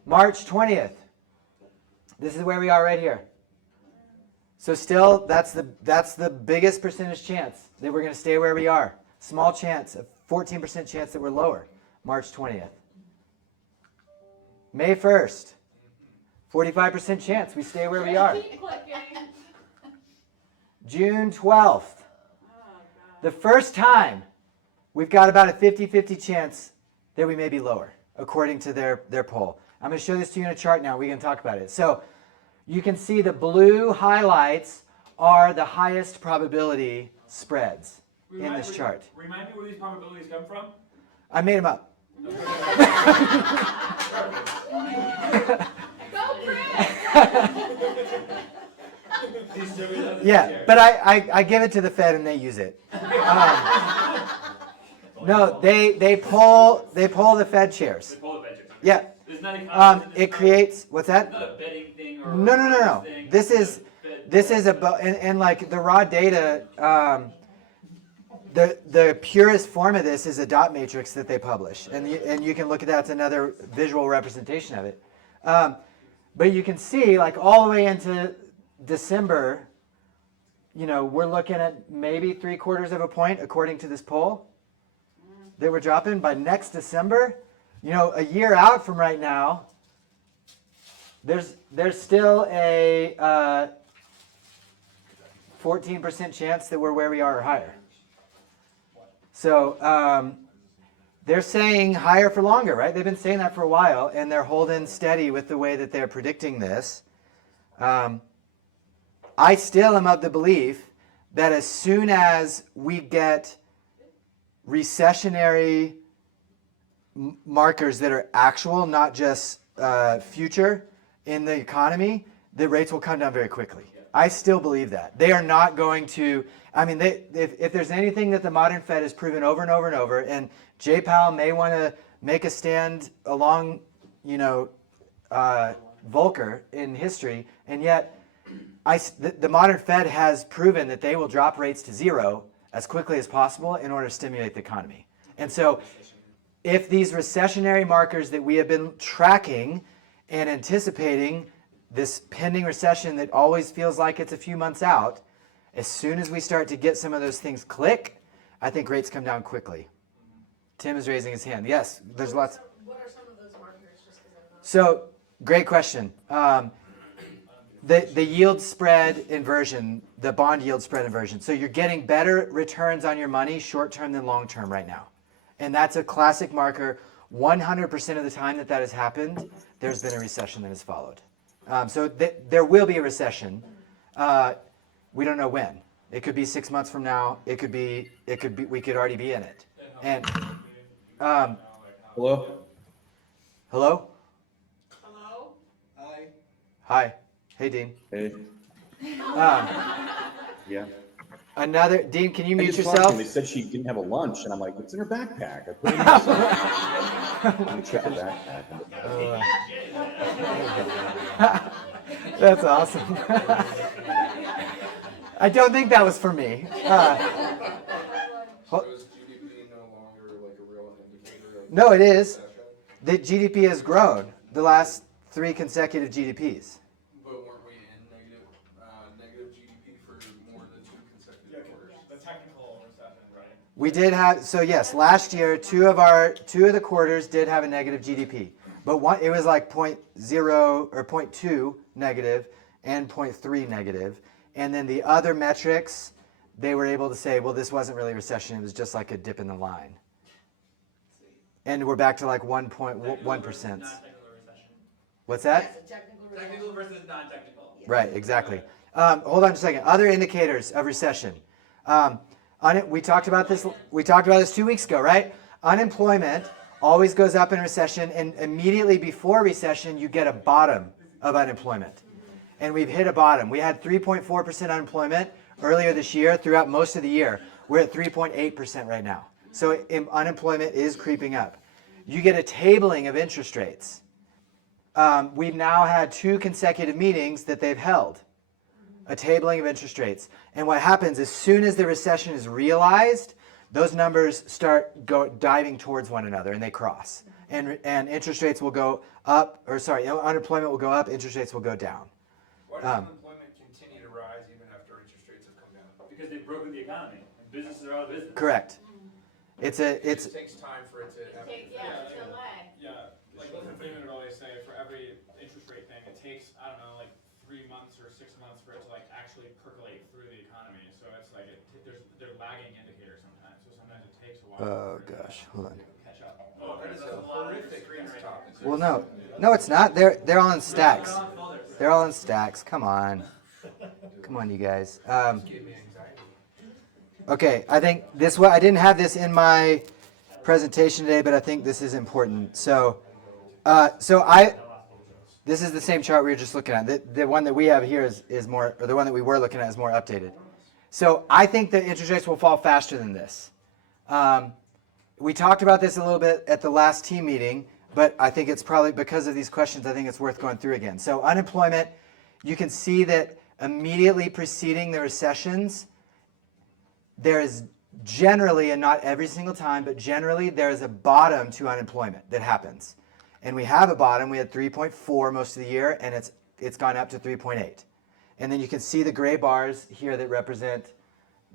March 20th. This is where we are right here. So still, that's the biggest percentage chance that we're going to stay where we are. Small chance, a 14% chance that we're lower. March 20th. May 1st. 45% chance we stay where we are. Keep clicking. June 12th. The first time we've got about a 50-50 chance that we may be lower, according to their poll. I'm going to show this to you in a chart now. We can talk about it. So you can see the blue highlights are the highest probability spreads in this chart. Remind me where these probabilities come from? I made them up. Go Chris! Yeah, but I give it to the Fed and they use it. No, they pull the Fed chairs. They pull the Fed chairs. Yeah. There's not a It creates what's that? It's not a betting thing or No. thing. This is Fed- and like the raw data. The purest form of this is a dot matrix that they publish, and you can look at that. It's another visual representation of it. But you can see, like all the way into December, we're looking at maybe 3/4 of a point, according to this poll, that we're dropping. By next December, a year out from right now, there's still a 14% chance that we're where we are or higher. So they're saying higher for longer, right? They've been saying that for a while, and they're holding steady with the way that they're predicting this. I still am of the belief that as soon as we get recessionary markers that are actual, not just future in the economy, the rates will come down very quickly. I still believe that. They are not going to, if there's anything that the modern Fed has proven over and over and over, and Jay Powell may want to make a stand along, Volcker in history, and yet the modern Fed has proven that they will drop rates to zero as quickly as possible in order to stimulate the economy. And so if these recessionary markers that we have been tracking and anticipating, this pending recession that always feels like it's a few months out, as soon as we start to get some of those things click, I think rates come down quickly. Tim is raising his hand. Yes, there's lots. What are some of those markers, just because I'm not? So, great question. The yield spread inversion, the bond yield spread inversion. So you're getting better returns on your money short term than long term right now. And that's a classic marker. 100% of the time that has happened, there's been a recession that has followed. So there will be a recession. We don't know when. It could be 6 months from now. It could be. We could already be in it. And Hello? hello. Hello? Hi. Hi. Hey, Dean. Hey. Yeah. Another Dean. Can you I mute just talked to yourself? him. They said she didn't have a lunch, and I'm like, it's in her backpack. I put it in my Let me check her backpack. That's awesome. I don't think that was for me. So is GDP no longer like a real indicator of No, it is. recession? The GDP has grown the last 3 consecutive GDPs. But weren't we in negative GDP for more than 2 consecutive quarters? The technical recession, right? We did have, so yes, last year, two of the quarters did have a negative GDP. But it was like 0.0 or 0.2 negative and 0.3 negative. And then the other metrics, they were able to say, well, this wasn't really a recession. It was just like a dip in the line. And we're back to like 1.1%. Non-technical recession. What's that? That's a technical result. Technical versus non-technical. Right, exactly. Hold on a second. Other indicators of recession. We talked about this. We talked about this 2 weeks ago, right? Unemployment always goes up in recession, and immediately before recession, you get a bottom of unemployment. And we've hit a bottom. We had 3.4% unemployment earlier this year. Throughout most of the year, we're at 3.8% right now. So unemployment is creeping up. You get a tabling of interest rates. We've now had 2 consecutive meetings that they've held. A tabling of interest rates. And what happens as soon as the recession is realized, those numbers start diving towards one another and they cross. And interest rates will go up, unemployment will go up, interest rates will go down. Why does unemployment continue to rise even after interest rates have come down? Because they've broken the economy and businesses are out of business. Correct. It just takes time for it to have. Yeah, it's a lag. Yeah, like Milton Friedman would always say, for every interest rate thing, it takes, I don't know, like 3 months or 6 months for it to like actually percolate through the economy. So it's like they're lagging indicators sometimes. So sometimes it takes a while. Oh for it to gosh, hold on. catch up. Oh, that is a horrific topic. Well, no, it's not. They're all in stacks. They're all in stacks. Come on, you guys. Give me anxiety. Okay, I think I didn't have this in my presentation today, but I think this is important. This is the same chart we were just looking at. The one that we have here is more, or the one that we were looking at is more updated. So I think that interest rates will fall faster than this. we talked about this a little bit at the last team meeting, but I think it's probably because of these questions, I think it's worth going through again. So unemployment, you can see that immediately preceding the recessions, there is generally, and not every single time, but generally there is a bottom to unemployment that happens. And we have a bottom. We had 3.4 most of the year, and it's gone up to 3.8. And then you can see the gray bars here that represent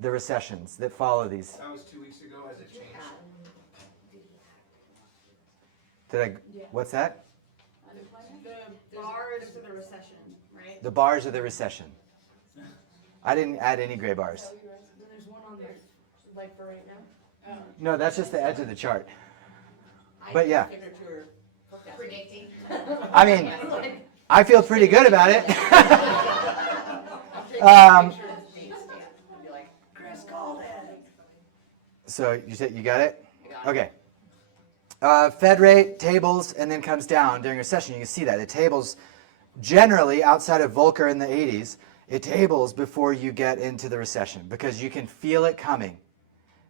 the recessions that follow these. That was 2 weeks ago. Has it changed? What's that? The bars for the recession, right? The bars are the recession. I didn't add any gray bars. Then there's one on there, like for right now. No, that's just the edge of the chart. But yeah, Predicting. I mean, I feel pretty good about it. Be like, Chris called it. So you got it? Okay. Fed rate, tables, and then comes down during recession. You can see that. The tables generally, outside of Volcker in the 80s, it tables before you get into the recession because you can feel it coming.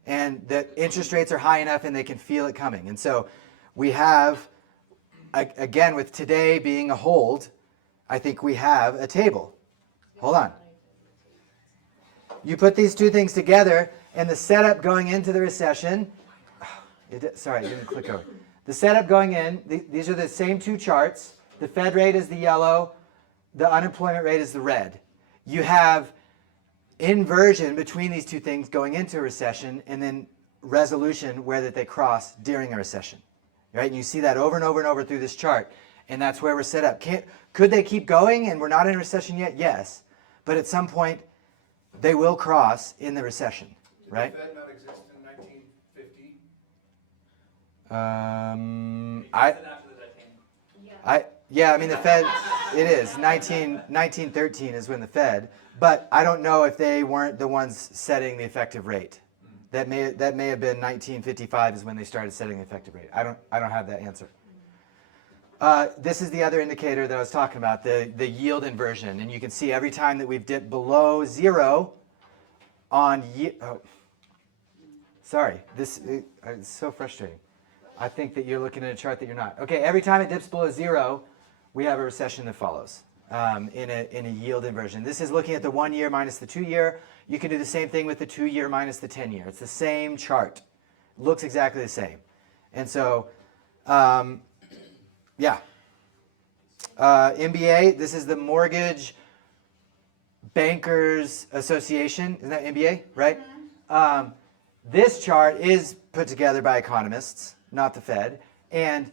And the interest rates are high enough and they can feel it coming. And so we have, again, with today being a hold, I think we have a table. Hold on. You put these two things together and the setup going into the recession, sorry, it didn't click over. The setup going in, these are the same two charts. The Fed rate is the yellow, the unemployment rate is the red. You have inversion between these two things going into a recession and then resolution where that they cross during a recession. Right? And you see that over and over and over through this chart. And that's where we're set up. Could they keep going and we're not in a recession yet? Yes. But at some point, they will cross in the recession. Right? Did the Fed not exist in 1950? I mean the Fed, it is 1913 is when the Fed, but I don't know if they weren't the ones setting the effective rate. That may have been 1955 is when they started setting the effective rate. I don't have that answer. This is the other indicator that I was talking about, the yield inversion, and you can see every time that we've dipped below zero on sorry, it's so frustrating. I think that you're looking at a chart that you're not. Okay, every time it dips below zero, we have a recession that follows in a yield inversion. This is looking at the 1 year minus the 2 year. You can do the same thing with the 2 year minus the 10 year. It's the same chart. Looks exactly the same. And so, yeah. MBA, this is the Mortgage Bankers Association. Isn't that MBA, right? This chart is put together by economists, not the Fed. And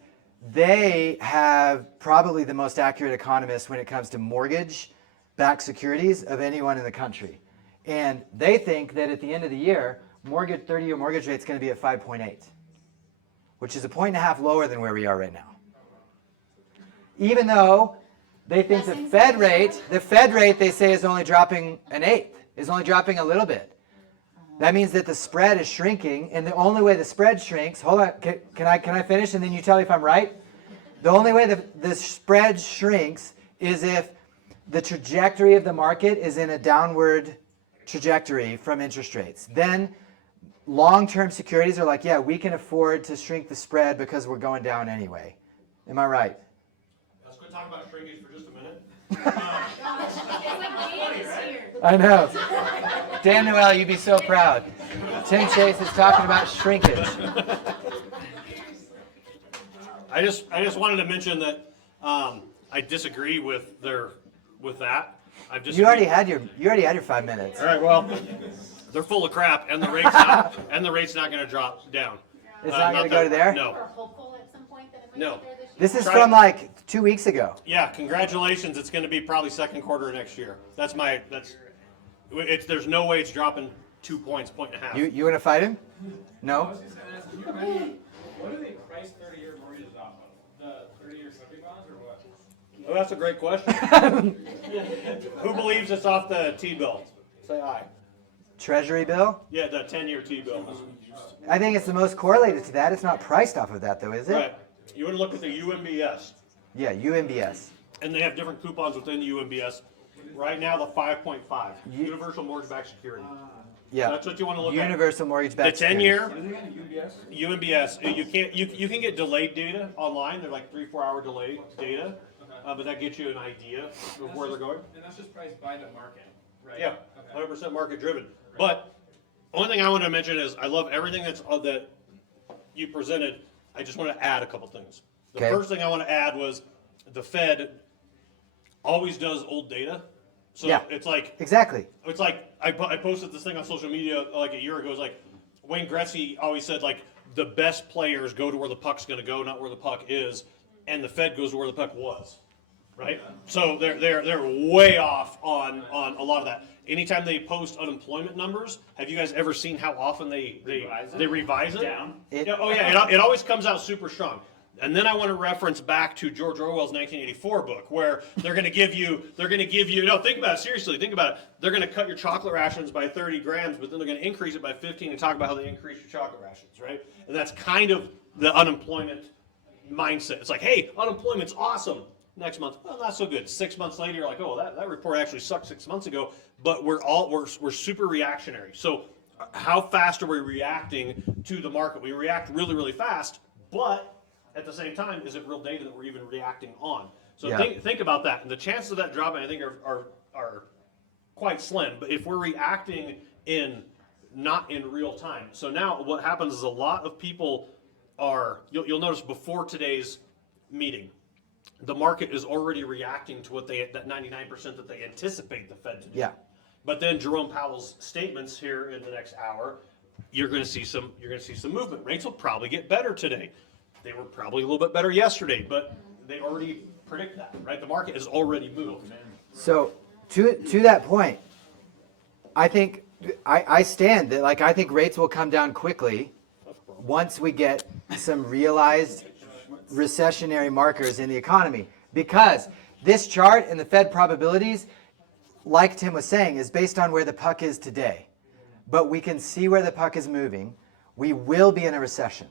they have probably the most accurate economists when it comes to mortgage-backed securities of anyone in the country. And they think that at the end of the year, 30-year mortgage rate is going to be at 5.8, which is a 1.5 lower than where we are right now. Even though they think the Fed rate they say is only dropping an eighth, is only dropping a little bit. That means that the spread is shrinking, and the only way the spread shrinks, hold on, can I finish and then you tell me if I'm right? The only way the spread shrinks is if the trajectory of the market is in a downward trajectory from interest rates. Then long-term securities are like, yeah, we can afford to shrink the spread because we're going down anyway. Am I right? Let's go talk about shrinkage for just a minute. It's like Dan is here. I know. Dan Noel, you'd be so proud. Tim Chase is talking about shrinkage. I just wanted to mention that I disagree with that. You already had your 5 minutes. All right, well, they're full of crap, and the rate's not going to drop down. It's not going to go to there? No. Or hopeful at some point that it might No. get there this year. This is from like 2 weeks ago. Yeah, congratulations. It's going to be probably second quarter of next year. There's no way it's dropping 2 points, 1.5. You want to fight him? No? What do they price 30-year mortgages off of? The 30-year Treasury bonds or what? Oh, that's a great question. Who believes it's off the T-bill? Say aye. Treasury bill? Yeah, the 10-year T-bill. I think it's the most correlated to that. It's not priced off of that, though, is it? Right. You want to look at the UMBS. Yeah, UMBS. And they have different coupons within the UMBS. Right now, the 5.5. Universal Mortgage-Backed Security. Yeah. That's what you want to look at. Universal mortgage-backed The 10 securities. year, UMBS, you can get delayed data online. They're like 3-4 hour delay data, but that gets you an idea of where they're going. And that's just priced by the market, right? Yeah, Okay. 100% market driven. But only thing I want to mention is I love everything that you presented. I just want to add a couple things. The Okay. first thing I want to add was the Fed always does old data. So Yeah. it's like I posted this thing on social media like a year ago. It's like Wayne Gretzky always said, like, the best players go to where the puck's going to go, not where the puck is, and the Fed goes to where the puck was, right? So they're way off on a lot of that. Anytime they post unemployment numbers, have you guys ever seen how often they revise it? Down. It always comes out super strong. And then I want to reference back to George Orwell's 1984 book, where they're going to give you, no, think about it, seriously, think about it. They're going to cut your chocolate rations by 30 grams, but then they're going to increase it by 15 and talk about how they increase your chocolate rations, right? And that's kind of the unemployment mindset. It's like, hey, unemployment's awesome. Next month, well, not so good. 6 months later, you're like, oh, that report actually sucked 6 months ago. But we're super reactionary. So how fast are we reacting to the market? We react really, really fast, but at the same time, is it real data that we're even reacting on? So Yeah. think about that. And the chances of that dropping, I think, are quite slim. But if we're reacting not in real time. So now what happens is a lot of people you'll notice before today's meeting, the market is already reacting to that 99% that they anticipate the Fed to do. Yeah. But then Jerome Powell's statements here in the next hour, you're going to see some movement. Rates will probably get better today. They were probably a little bit better yesterday, but they already predict that, right? The market has already moved. So to that point, I think I stand that, like, I think rates will come down quickly once we get some realized recessionary markers in the economy, because this chart and the Fed probabilities, like Tim was saying, is based on where the puck is today. But we can see where the puck is moving. We will be in a recession.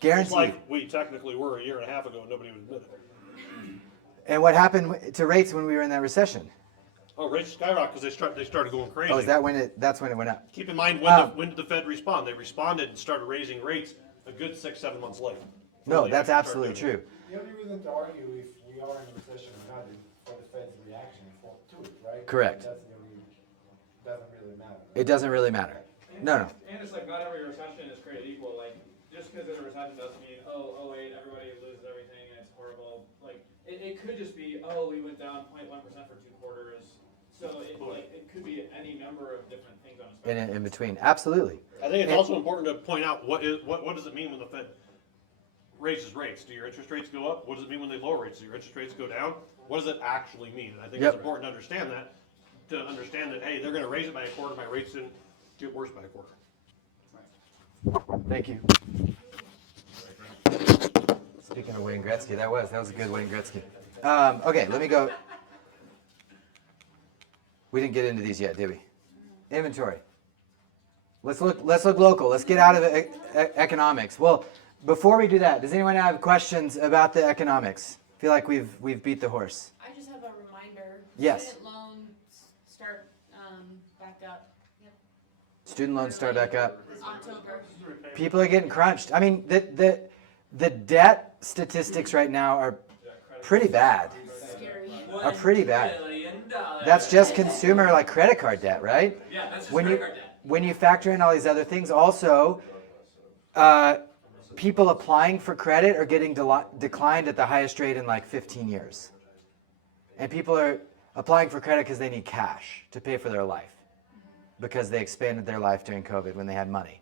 Guaranteed. Just like we technically were a year and a half ago, and nobody would admit it. And what happened to rates when we were in that recession? Oh, rates skyrocketed because they started going crazy. Oh, is that's when it went up? Keep in mind, when did the Fed respond? They responded and started raising rates a good 6-7 months later. No, Really, that's after they absolutely started true. The only reason to argue if we are in a recession or not is for the Fed's reaction to it, right? Correct. That's the only, doesn't really matter. It doesn't really matter. No. And it's like not every recession is created equal. Like just because there's a recession doesn't mean, oh wait, everybody loses everything and it's horrible. Like it could just be, oh, we went down 0.1% for 2 quarters. So it could be any number of different things on a spectrum. In between, absolutely. I think it's also important to point out what does it mean when the Fed raises rates? Do your interest rates go up? What does it mean when they lower rates? Do your interest rates go down? What does it actually mean? And I think it's important to understand that, hey, they're going to raise it by a quarter, my rates didn't get worse by a quarter. Thank you. Speaking of Wayne Gretzky, that was a good Wayne Gretzky. Okay, let me go. We didn't get into these yet, did we? Inventory. Let's look local. Let's get out of economics. Well, before we do that, does anyone have questions about the economics? I feel like we've beat the horse. I just have a reminder. Yes. Student loans start back up. Yep. Student loans start back up. October. People are getting crunched. I mean, the debt statistics right now are pretty bad. Scary. Are pretty bad. $1 billion. That's just consumer, like, credit card debt, right? Yeah, that's just When credit card debt. when you factor in all these other things, also, people applying for credit are getting declined at the highest rate in like 15 years. And people are applying for credit because they need cash to pay for their life, because they expanded their life during COVID when they had money.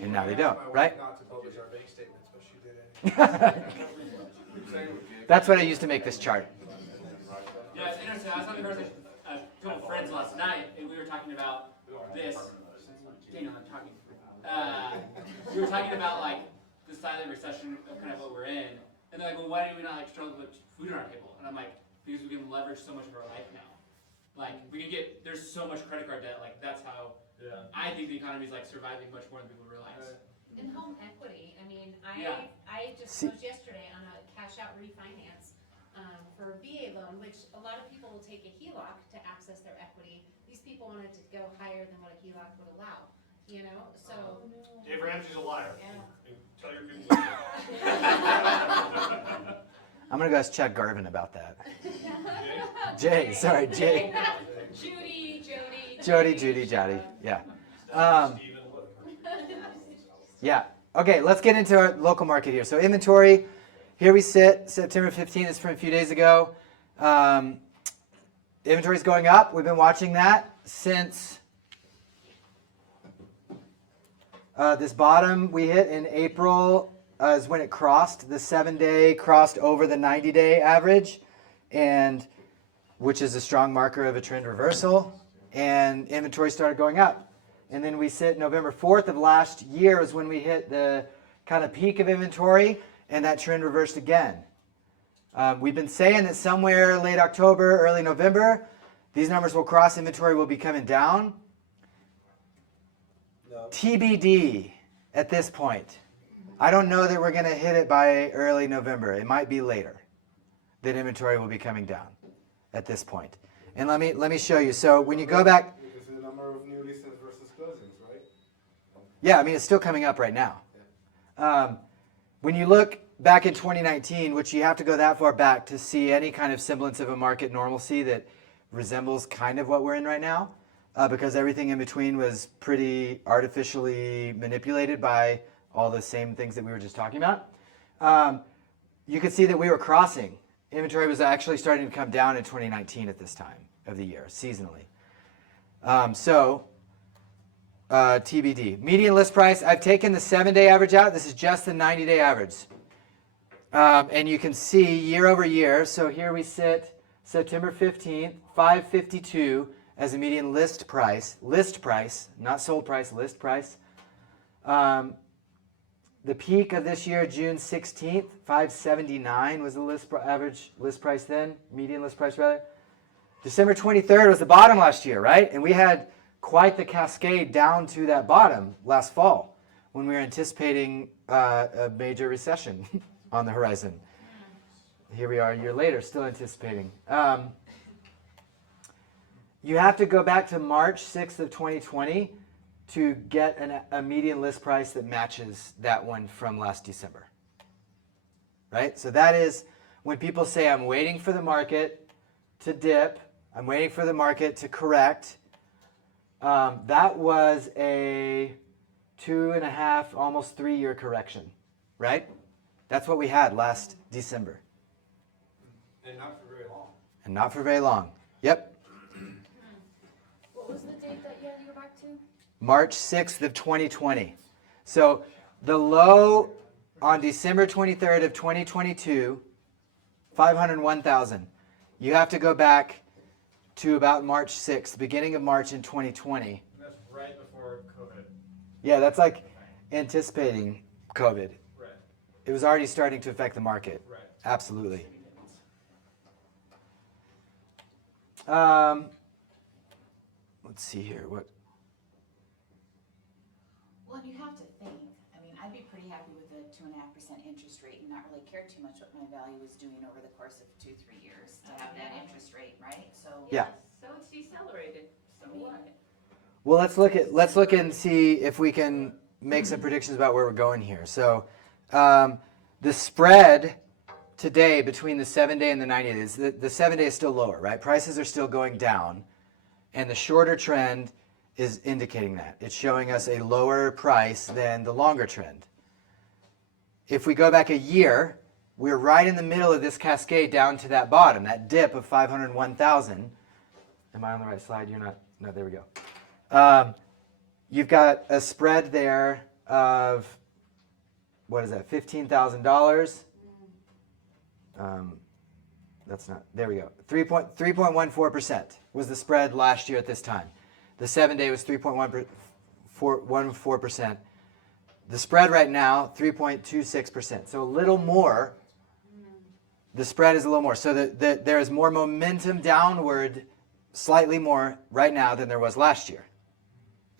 And now they don't, right? Not to publish our bank statements, but she did it. That's what I used to make this chart. Yeah, it's interesting. I was having a conversation with a couple of friends last night, and we were talking about this. Daniel, I'm talking. We were talking about like the silent recession of kind of what we're in, and they're like, "Well, why do we not like struggle with food on our table?" And I'm like, "Because we can leverage so much of our life now. Like we can get there's so much credit card debt. Like that's how I think the economy is like surviving much more than people realize." And home equity, I mean, Yeah. I just closed yesterday on a cash out refinance for a VA loan, which a lot of people will take a HELOC to access their equity. these people wanted to go higher than what a HELOC would allow, you know, so. Dave Ramsey's a liar. Yeah. Tell your people. I'm gonna go ask Chad Garvin about that. Jay, sorry, Jay. Judy, yeah. Yeah. Okay, let's get into our local market here. So inventory, here we sit, September 15th, is from a few days ago. Inventory's going up. We've been watching that since this bottom we hit in April is when it crossed the 7-day, crossed over the 90-day average, and which is a strong marker of a trend reversal, and inventory started going up. And then we sit November 4th of last year is when we hit the kind of peak of inventory, and that trend reversed again. We've been saying that somewhere late October, early November, these numbers will cross, inventory will be coming down. No. TBD at this point. I don't know that we're going to hit it by early November. It might be later that inventory will be coming down at this point. And let me show you. So when you go back, Because of the number of new listings versus closings, right? yeah, I mean, it's still coming up right now. When you look back in 2019, which you have to go that far back to see any kind of semblance of a market normalcy that resembles kind of what we're in right now, because everything in between was pretty artificially manipulated by all the same things that we were just talking about. You could see that we were crossing. Inventory was actually starting to come down in 2019 at this time of the year, seasonally. TBD. Median list price, I've taken the 7-day average out. This is just the 90-day average. And you can see year over year. So here we sit September 15th, 552 as a median list price, not sold price, list price. The peak of this year, June 16th, 579 was the average list price then, median list price rather. December 23rd was the bottom last year, right? And we had quite the cascade down to that bottom last fall when we were anticipating a major recession on the horizon. Here we are a year later, still anticipating. You have to go back to March 6th of 2020 to get a median list price that matches that one from last December. Right? So that is when people say, I'm waiting for the market to dip, I'm waiting for the market to correct. That was a 2.5, almost 3-year correction, right? That's what we had last December. And not for very long. And not for very long. Yep. What was the date that you had to go back to? March 6th of 2020. So the low on December 23rd of 2022, 501,000. You have to go back to about March 6th, beginning of March in 2020. That's right before COVID. Yeah, that's like anticipating COVID. Right. It was already starting to affect the market. Right. Absolutely. Let's see here. What? Well, and you have to think, I mean, I'd be pretty happy with a 2.5% interest rate and not really care too much what my value is doing over the course of 2-3 years to have that interest rate, right? So Yeah. So it's decelerated, so what? Well, let's look and see if we can make some predictions about where we're going here. So, the spread today between the 7-day and the 90-day is the 7-day is still lower, right? Prices are still going down, and the shorter trend is indicating that. It's showing us a lower price than the longer trend. If we go back a year, we're right in the middle of this cascade down to that bottom, that dip of 501,000. Am I on the right slide? You're not. No, there we go. You've got a spread there of, what is that, $15,000. That's not, there we go. 3.14% was the spread last year at this time. The 7-day was 3.14%. The spread right now, 3.26%. So a little more. The spread is a little more. So there is more momentum downward, slightly more right now than there was last year,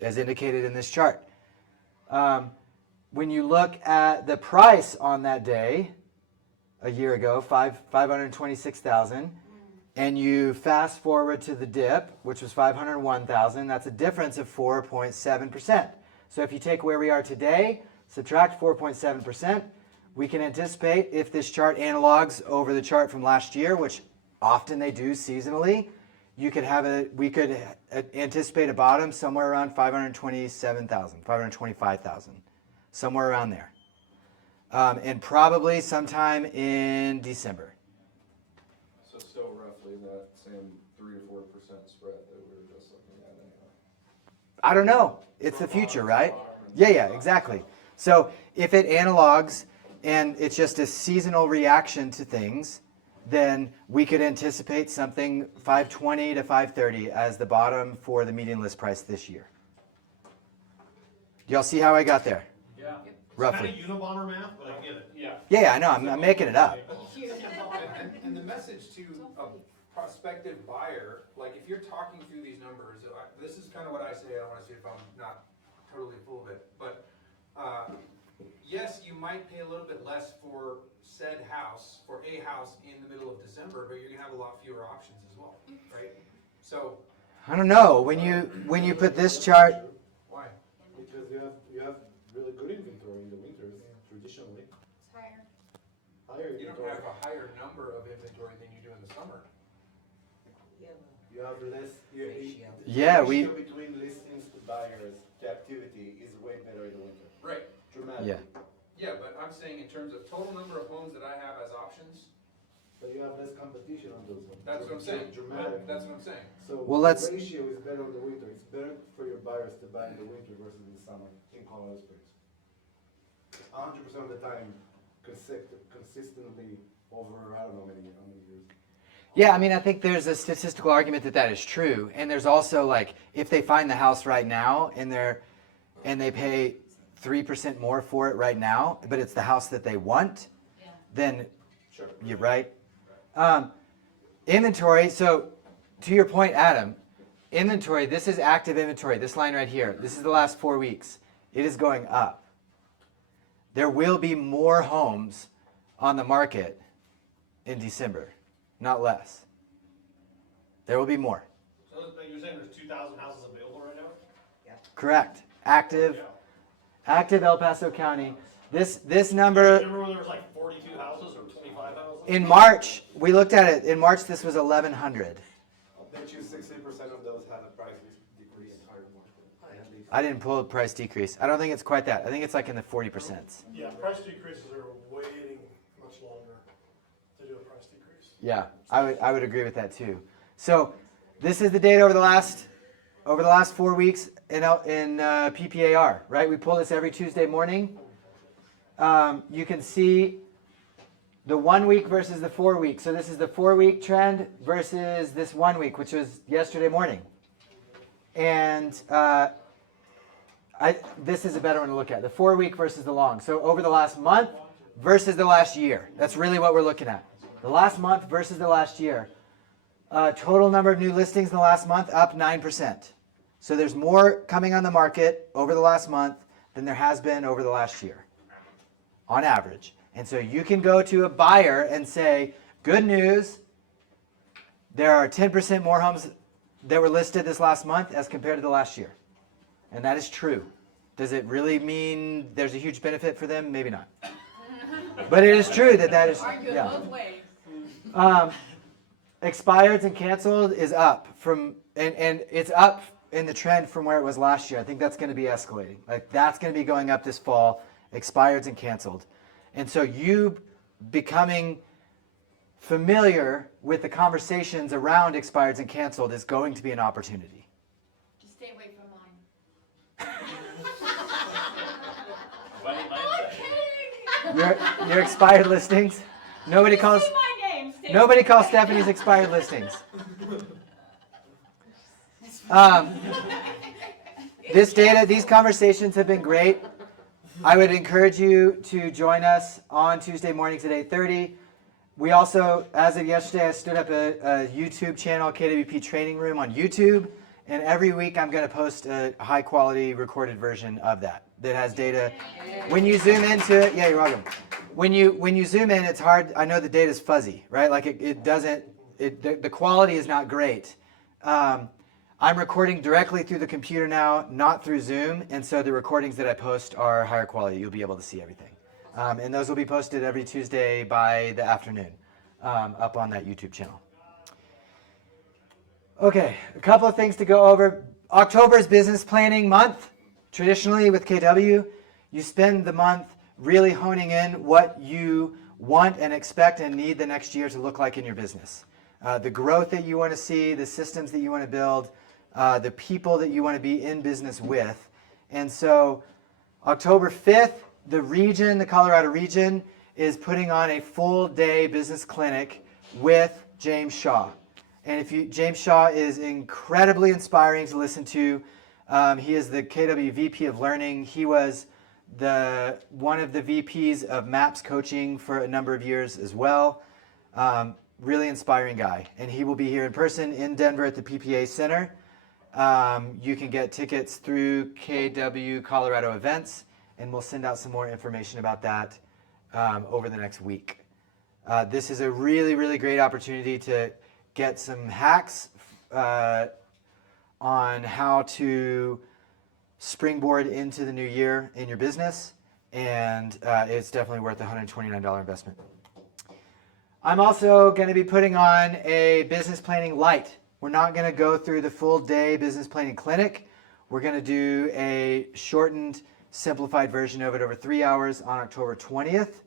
as indicated in this chart. When you look at the price on that day, a year ago, 526,000, and you fast forward to the dip, which was 501,000, that's a difference of 4.7%. So if you take where we are today, subtract 4.7%, we can anticipate if this chart analogs over the chart from last year, which often they do seasonally, we could anticipate a bottom somewhere around 527,000, 525,000, somewhere around there. And probably sometime in December. So still roughly that same 3 or 4% spread that we were just looking at anyway. I don't know. It's the future, right? Yeah, exactly. So if it analogs and it's just a seasonal reaction to things, then we could anticipate something 520 to 530 as the bottom for the median list price this year. Do y'all see how I got there? Yeah. Roughly. Kind of Unabomber math, but I get it. Yeah. Yeah, I know. I'm making it up. And the message to a prospective buyer, like if you're talking through these numbers, this is kind of what I say, I don't wanna see if I'm not totally full of it, but yes, you might pay a little bit less for said house, for a house in the middle of December, but you're gonna have a lot fewer options as well, right? So. I don't know. When you put this chart, Why? Because you have really good inventory in the winters, traditionally. It's higher. Higher You don't inventory. have a higher number of inventory than you do in the summer. You have less. The Yeah, ratio between listings to buyers, the activity is way better in the winter. Right. Dramatically. yeah. Yeah, but I'm saying in terms of total number of homes that I have as options, But you have less competition on those ones. that's what I'm saying. Dramatically. That's what I'm saying. So Well, the let's- ratio is better in the winter. It's better for your buyers to buy in the winter versus in the summer in Colorado Springs. 100% of the time, consistently over I don't know how many years. Yeah, I mean, I think there's a statistical argument that is true, and there's also like if they find the house right now and they pay 3% more for it right now, but it's the house that they want, then Sure. you're right. Inventory. So to your point, Adam, inventory. This is active inventory. This line right here. This is the last 4 weeks. It is going up. There will be more homes on the market in December. Not less. There will be more. So you're saying there's 2,000 houses available right now? Correct. Active El Paso County. This number Remember when there was like 42 houses or 25 houses? in March, we looked at it. In March, this was 1,100. Bet you 60% of those have a price decrease. I didn't pull a price decrease. I don't think it's quite that. I think it's like in the 40%. Yeah, price decreases are waiting much longer to do a price decrease. Yeah, I would agree with that too. So this is the data over the last 4 weeks in PPAR, right? We pull this every Tuesday morning. You can see the 1 week versus the 4 week. So this is the 4 week trend versus this 1 week, which was yesterday morning. And this is a better one to look at. The 4 week versus the long. So over the last month versus the last year. That's really what we're looking at. The last month versus the last year. Total number of new listings in the last month up 9%. So there's more coming on the market over the last month than there has been over the last year, on average. And so you can go to a buyer and say, good news, there are 10% more homes that were listed this last month as compared to the last year. And that is true. Does it really mean there's a huge benefit for them? Maybe not. But it is true that is, Argue yeah. both ways. Expireds and canceled is up from, and it's up in the trend from where it was last year. I think that's going to be escalating. Like that's going to be going up this fall, expireds and canceled. And so you becoming familiar with the conversations around expireds and canceled is going to be an opportunity. Just stay away from mine. Your expired listings. Nobody calls Stephanie's expired listings. This data, these conversations have been great. I would encourage you to join us on Tuesday mornings at 8:30. We also, as of yesterday, I stood up a YouTube channel, KWP Training Room on YouTube, and every week I'm going to post a high-quality recorded version of that has data. When you zoom into it, yeah, you're welcome. When you zoom in, it's hard. I know the data's fuzzy, right? Like it the quality is not great. I'm recording directly through the computer now, not through Zoom, and so the recordings that I post are higher quality. You'll be able to see everything. And those will be posted every Tuesday by the afternoon up on that YouTube channel. Okay, a couple of things to go over. October is business planning month. Traditionally with KW, you spend the month really honing in what you want and expect and need the next year to look like in your business. The growth that you want to see, the systems that you want to build, the people that you want to be in business with. And so October 5th, the Colorado region, is putting on a full day business clinic with James Shaw. And James Shaw is incredibly inspiring to listen to. He is the KW VP of Learning. He was one of the VPs of MAPS coaching for a number of years as well. Really inspiring guy. And he will be here in person in Denver at the PPA Center. You can get tickets through KW Colorado Events, and we'll send out some more information about that over the next week. This is a really, really great opportunity to get some hacks on how to springboard into the new year in your business, and it's definitely worth the $129 investment. I'm also going to be putting on a business planning light. We're not going to go through the full day business planning clinic. We're going to do a shortened, simplified version of it over 3 hours on October 20th,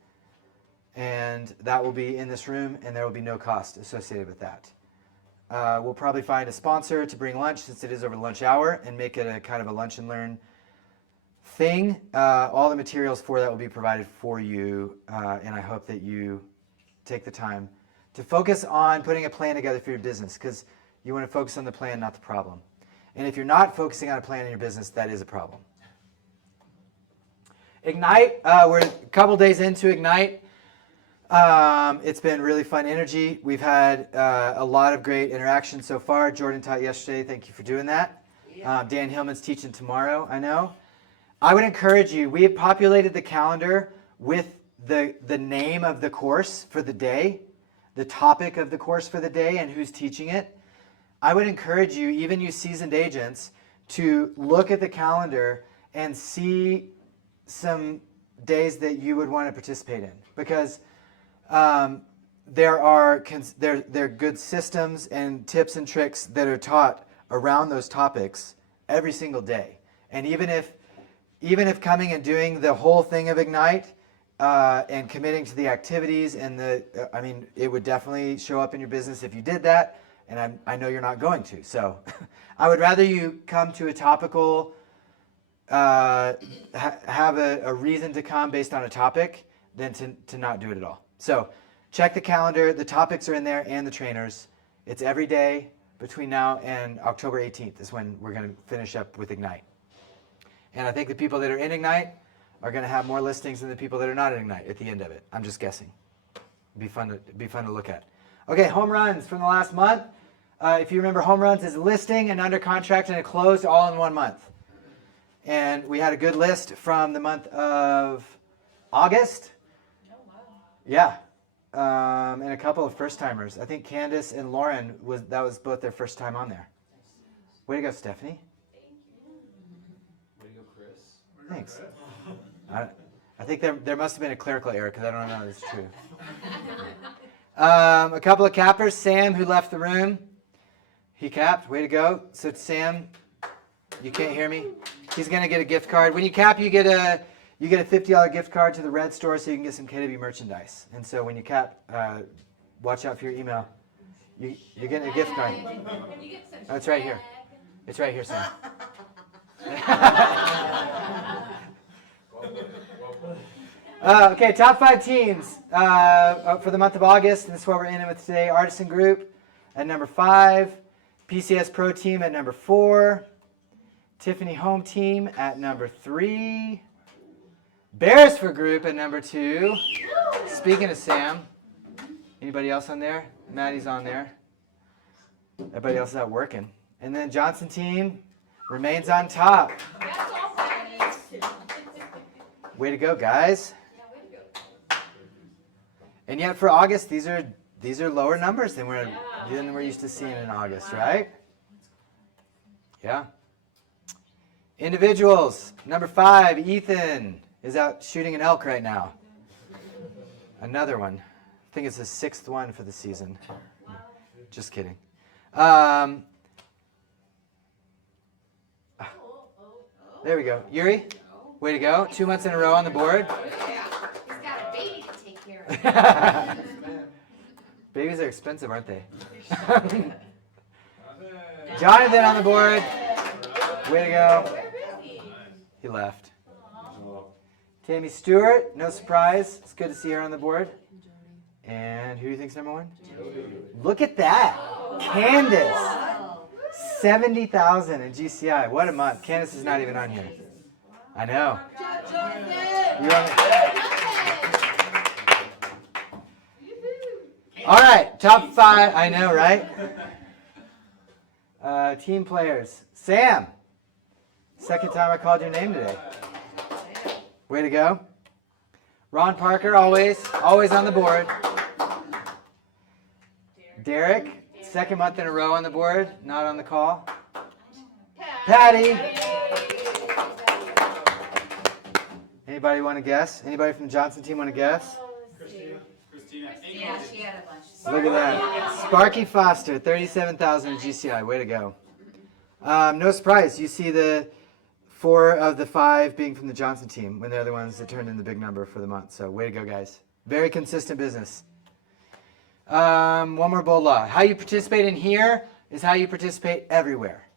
and that will be in this room, and there will be no cost associated with that. We'll probably find a sponsor to bring lunch since it is over lunch hour and make it a kind of a lunch and learn thing. All the materials for that will be provided for you, and I hope that you take the time to focus on putting a plan together for your business, because you want to focus on the plan, not the problem. And if you're not focusing on a plan in your business, that is a problem. Ignite, we're a couple days into Ignite. It's been really fun energy. We've had a lot of great interaction so far. Jordan taught yesterday. Thank you for doing that. Dan Hillman's teaching tomorrow, I know. I would encourage you, we have populated the calendar with the name of the course for the day, the topic of the course for the day, and who's teaching it. I would encourage you, even you seasoned agents, to look at the calendar and see some days that you would want to participate in, because there are good systems and tips and tricks that are taught around those topics every single day. And even if coming and doing the whole thing of Ignite and committing to the activities and it would definitely show up in your business if you did that. And I know you're not going to. So I would rather you come to a topical, have a reason to come based on a topic than to not do it at all. So check the calendar. The topics are in there and the trainers. It's every day between now and October 18th is when we're going to finish up with Ignite. And I think the people that are in Ignite are going to have more listings than the people that are not in Ignite at the end of it. I'm just guessing. It'd be fun to look at. Okay, home runs from the last month. If you remember, home runs is listing and under contract and a closed all in 1 month. And we had a good list from the month of August. Yeah, and a couple of first-timers. I think Candace and Lauren, that was both their first time on there. Way to go, Stephanie. Way to go, Chris. Thanks. I think there must have been a clerical error, because I don't know if it's true. A couple of cappers. Sam, who left the room, he capped. Way to go. So Sam, you can't hear me? He's going to get a gift card. When you cap, you get a $50 gift card to the Red Store so you can get some KW merchandise. And so when you cap, watch out for your email. You're getting a gift card. Oh, it's right here. It's right here, Sam. Okay, top 5 teams for the month of August. And this is what we're in with today. Artisan Group at number 5. PCS Pro Team at number 4. Tiffany Home Team at number 3. Bears for Group at number 2. Speaking of Sam, anybody else on there? Maddie's on there. Everybody else is out working. And then Johnson Team remains on top. Way to go, guys. And yet for August, these are lower numbers than than we're used to seeing in August, right? Yeah. Individuals. Number 5, Ethan is out shooting an elk right now. Another one. I think it's the 6th one for the season. Just kidding. There we go. Yuri, way to go. 2 months in a row on the board. He's got a baby to take care of. Babies are expensive, aren't they? Jonathan on the board. Way to go. He left. Tammy Stewart, no surprise. It's good to see her on the board. And who do you think's number 1? Look at that. Candace. 70,000 in GCI. What a month. Candace is not even on here. I know. All right, top 5. I know, right? Team players. Sam. Second time I called your name today. Way to go. Ron Parker, always on the board. Derek, second month in a row on the board, not on the call. Patty. Anybody want to guess? Anybody from the Johnson team want to guess? Christina. Yeah, she had a bunch. Look at that. Sparky Foster, 37,000 in GCI. Way to go. No surprise. You see the 4 of the 5 being from the Johnson team when they're the ones that turned in the big number for the month. So way to go, guys. Very consistent business. One more bold law. How you participate in here is how you participate everywhere.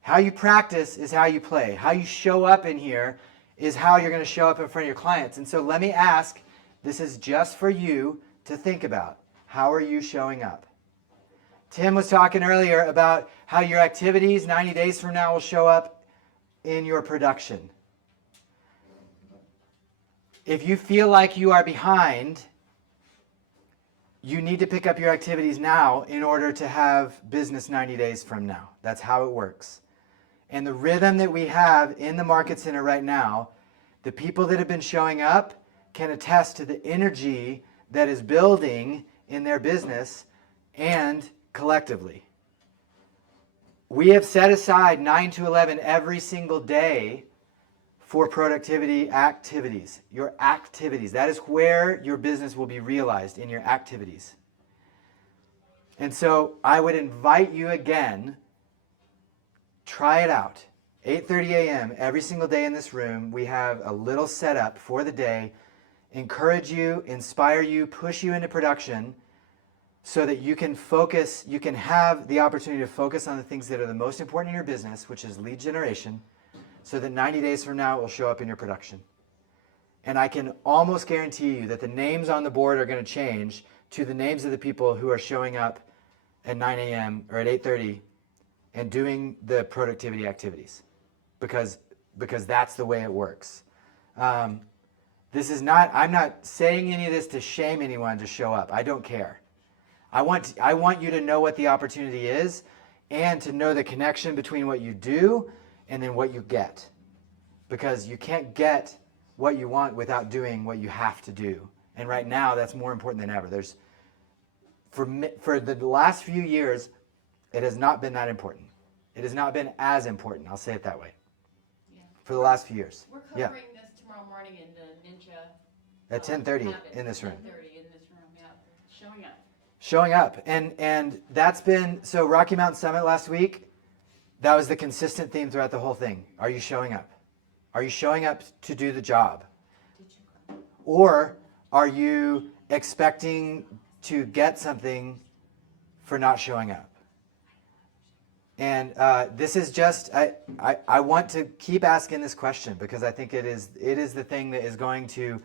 How you practice is how you play. How you show up in here is how you're going to show up in front of your clients. And so let me ask, this is just for you to think about. How are you showing up? Tim was talking earlier about how your activities 90 days from now will show up in your production. If you feel like you are behind, you need to pick up your activities now in order to have business 90 days from now. That's how it works. And the rhythm that we have in the Market Center right now, the people that have been showing up can attest to the energy that is building in their business and collectively. We have set aside 9 to 11 every single day for productivity activities. Your activities. That is where your business will be realized, in your activities. And so I would invite you again, try it out. 8:30 a.m. every single day in this room, we have a little setup for the day. Encourage you, inspire you, push you into production so that you can focus, you can have the opportunity to focus on the things that are the most important in your business, which is lead generation, so that 90 days from now it will show up in your production. And I can almost guarantee you that the names on the board are going to change to the names of the people who are showing up at 9 a.m. or at 8:30 and doing the productivity activities, because that's the way it works. This is not, I'm not saying any of this to shame anyone to show up. I don't care. I want you to know what the opportunity is and to know the connection between what you do and then what you get. Because you can't get what you want without doing what you have to do. And right now, that's more important than ever. For the last few years, it has not been that important. It has not been as important. I'll say it that way. Yeah. For the last few years. We're Yeah. covering this tomorrow morning in the Ninja. At 10:30 habits, in this room. 10:30 in this room, yeah. Showing up. Showing up. And that's been, so Rocky Mountain Summit last week, that was the consistent theme throughout the whole thing. Are you showing up? Are you showing up to do the job? Or are you expecting to get something for not showing up? And this is just, I want to keep asking this question because I think it is the thing that is going to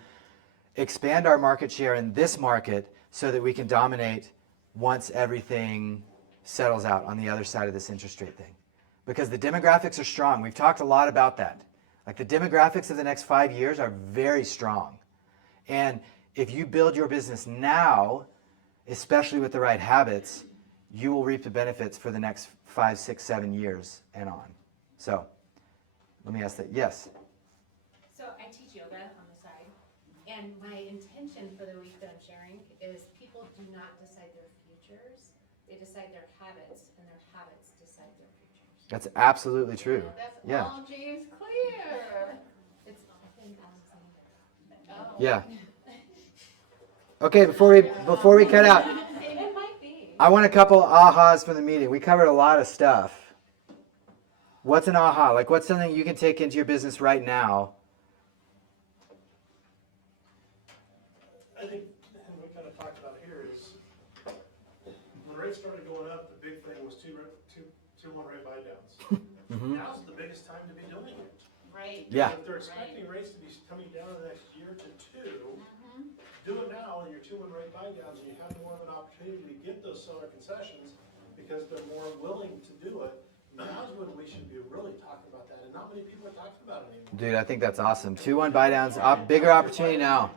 expand our market share in this market so that we can dominate once everything settles out on the other side of this interest rate thing. Because the demographics are strong. We've talked a lot about that. Like the demographics of the next 5 years are very strong. And if you build your business now, especially with the right habits, you will reap the benefits for the next 5, 6, 7 years and on. So let me ask that. Yes? So I teach yoga on the side, and my intention for the week that I'm sharing is people do not decide their futures, they decide their habits, and their habits decide their futures. That's absolutely true. That's Yeah. all James Clear. It's, I think Alexander. Oh. Yeah. Okay, before we cut out, It might be. I want a couple ahas from the meeting. We covered a lot of stuff. What's an aha? Like, what's something you can take into your business right now? I think, and we kind of talked about here, is when rates started going up, the big thing was two one rate buy downs. Mhm. Now's the biggest time to be doing it. Right. Yeah. If they're expecting rates to be coming down in the next year to two, do it now in your 2-1 rate buy downs, and you have more of an opportunity to get those seller concessions because they're more willing to do it. Now's when we should be really talking about that, and not many people are talking about it anymore. Dude, I think that's awesome. 2-1 buy downs, bigger opportunity now.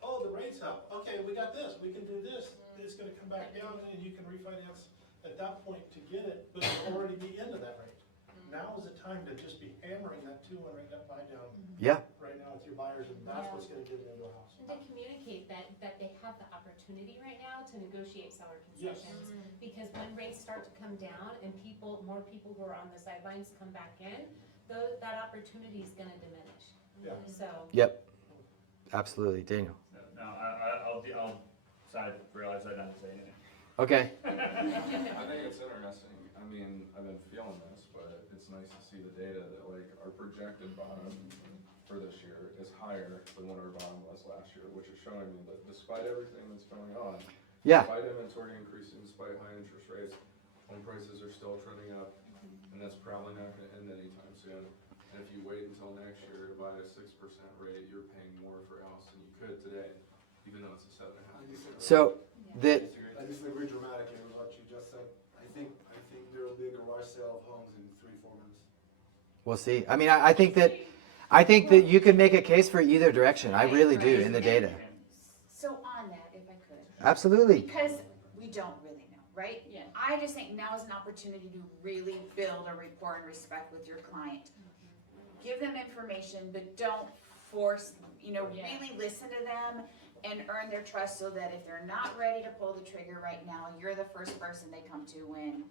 Oh, the rates up. Okay, we got this. We can do this. It's gonna come back down, and you can refinance at that point to get it, but it'll already be into that rate. Now is the time to just be hammering that 2-1 rate buy down. Yeah. Right now with your buyers, and that's what's gonna get them into a house. And to communicate that they have the opportunity right now to negotiate seller Yes. concessions. Because when rates start to come down and more people who are on the sidelines come back in, that opportunity is gonna diminish. Yeah. So. Yep. Absolutely. Daniel. No, I'll realize I didn't say anything. Okay. I think it's interesting. I mean, I've been feeling this, but it's nice to see the data that like our projected bottom for this year is higher than what our bottom was last year, which is showing me that despite everything that's going on, Yeah. despite inventory increasing, despite high interest rates, home prices are still trending up, and that's probably not going to end anytime soon. And if you wait until next year to buy a 6% rate, you're paying more for a house than you could today, even though it's a 7.5%. So, I disagree dramatically with what you just said. I think there will be a garage sale of homes in 3-4 months. we'll see. I mean, I think that you can make a case for either direction. I really do in the data. So on that, if I could, Absolutely. because we don't really know, right? Yeah. I just think now is an opportunity to really build a rapport and respect with your client. Give them information, but don't force, Yeah. really listen to them and earn their trust so that if they're not ready to pull the trigger right now, you're the first person they come to when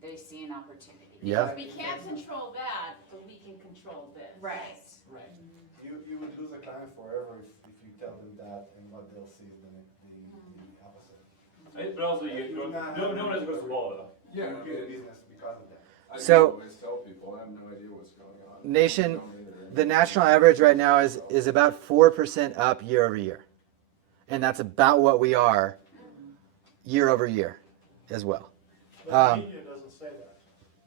they see an opportunity. Yeah. We can't control that, but we can control this. Right. Right. You would lose a client forever if you tell them that, and what they'll see is the opposite. But also, no one has a crystal ball though. Yeah, You would be in business because of that. I So- always tell people, I have no idea what's going on. Nation, I don't either. the national average right now is about 4% up year over year. And that's about what we are year over year as well. But the media doesn't say that.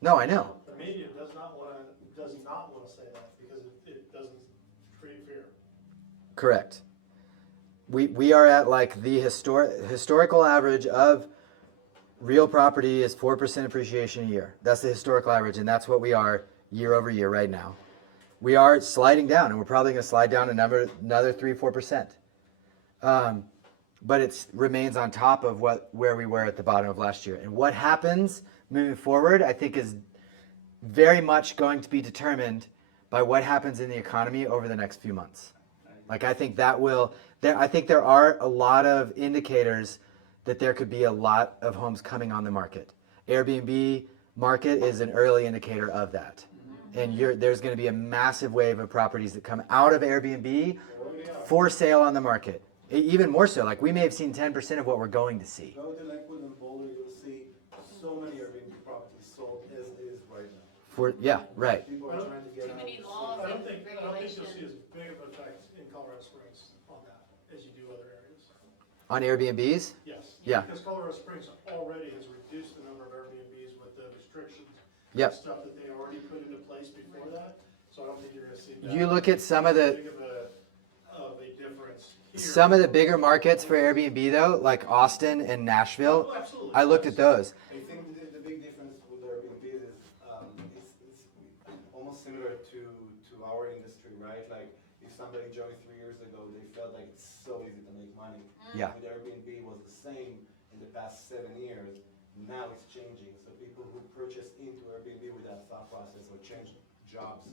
No, I know. The media does not want to say that because it doesn't create fear. Correct. We are at like the historical average of real property is 4% appreciation a year. That's the historical average, and that's what we are year over year right now. We are sliding down, and we're probably going to slide down another 3-4%. But it remains on top of where we were at the bottom of last year. And what happens moving forward, I think, is very much going to be determined by what happens in the economy over the next few months. Like I think I think there are a lot of indicators that there could be a lot of homes coming on the market. Airbnb market is an early indicator of that. And there's going to be a massive wave of properties that come out of Airbnb for sale on the market. Even more so, like we may have seen 10% of what we're going to see. Go to Lakewood and Boulder, you'll see so many Airbnb properties sold as is right now. Yeah, right. People are trying to get Too out. many laws I don't and think you'll regulations. see as big of an effect in Colorado Springs on that as you do other areas. On Airbnbs? Yes. Yeah. Because Colorado Springs already has reduced the number of Airbnbs with the restrictions. Yep. And stuff that they already put into place before that, so I don't think you're gonna see that. You look at some of the Big of a difference here. Some of the bigger markets for Airbnb though, like Austin and Nashville, Oh, absolutely. I looked at those. I think the big difference with Airbnb is it's almost similar to our industry, right? Like if somebody joined 3 years ago, they felt like it's so easy to make money. Yeah. With Airbnb was the same in the past 7 years. Now it's changing. So people who purchase into Airbnb with that thought process or change jobs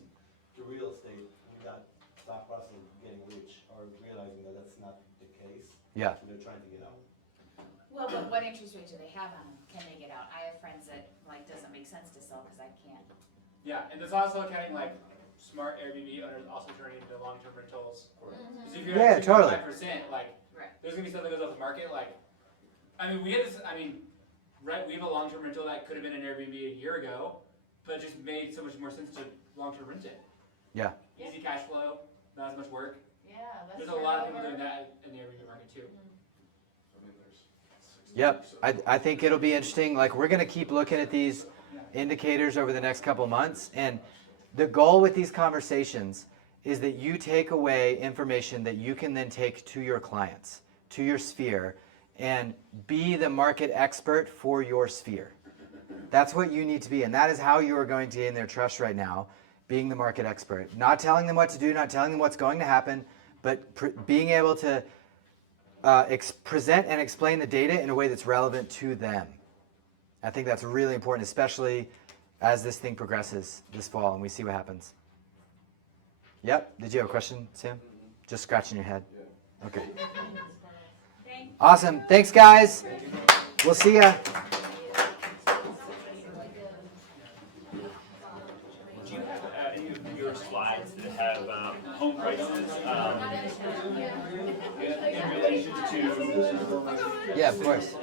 to real estate with that thought process of getting rich are realizing that that's not the case. Yeah. So they're trying to get out. Well, but what interest rate do they have on them? can they get out? I have friends that, like, doesn't make sense to sell because I can't. Yeah, and there's also counting like smart Airbnb owners also turning into long-term rentals. Because if you're Yeah, at totally. 5%, like, Right. there's gonna be stuff that goes off the market, like, I mean, we had this, right, we have a long-term rental that could have been an Airbnb a year ago, but it just made so much more sense to long-term rent it. Yeah. Easy cash flow, not as much work. Yeah, that's. There's a lot of people doing that in the Airbnb market too. I mean, there's 60%. Yep. I think it'll be interesting. Like, we're going to keep looking at these indicators over the next couple months. And the goal with these conversations is that you take away information that you can then take to your clients, to your sphere, and be the market expert for your sphere. That's what you need to be. And that is how you are going to gain their trust right now, being the market expert. Not telling them what to do, not telling them what's going to happen, but being able to present and explain the data in a way that's relevant to them. I think that's really important, especially as this thing progresses this fall and we see what happens. Yep. Did you have a question, Sam? Just scratching your head. Okay. Awesome. Thanks, guys. We'll see ya. Do you have any of your slides that have home prices in relation to Yeah, of course.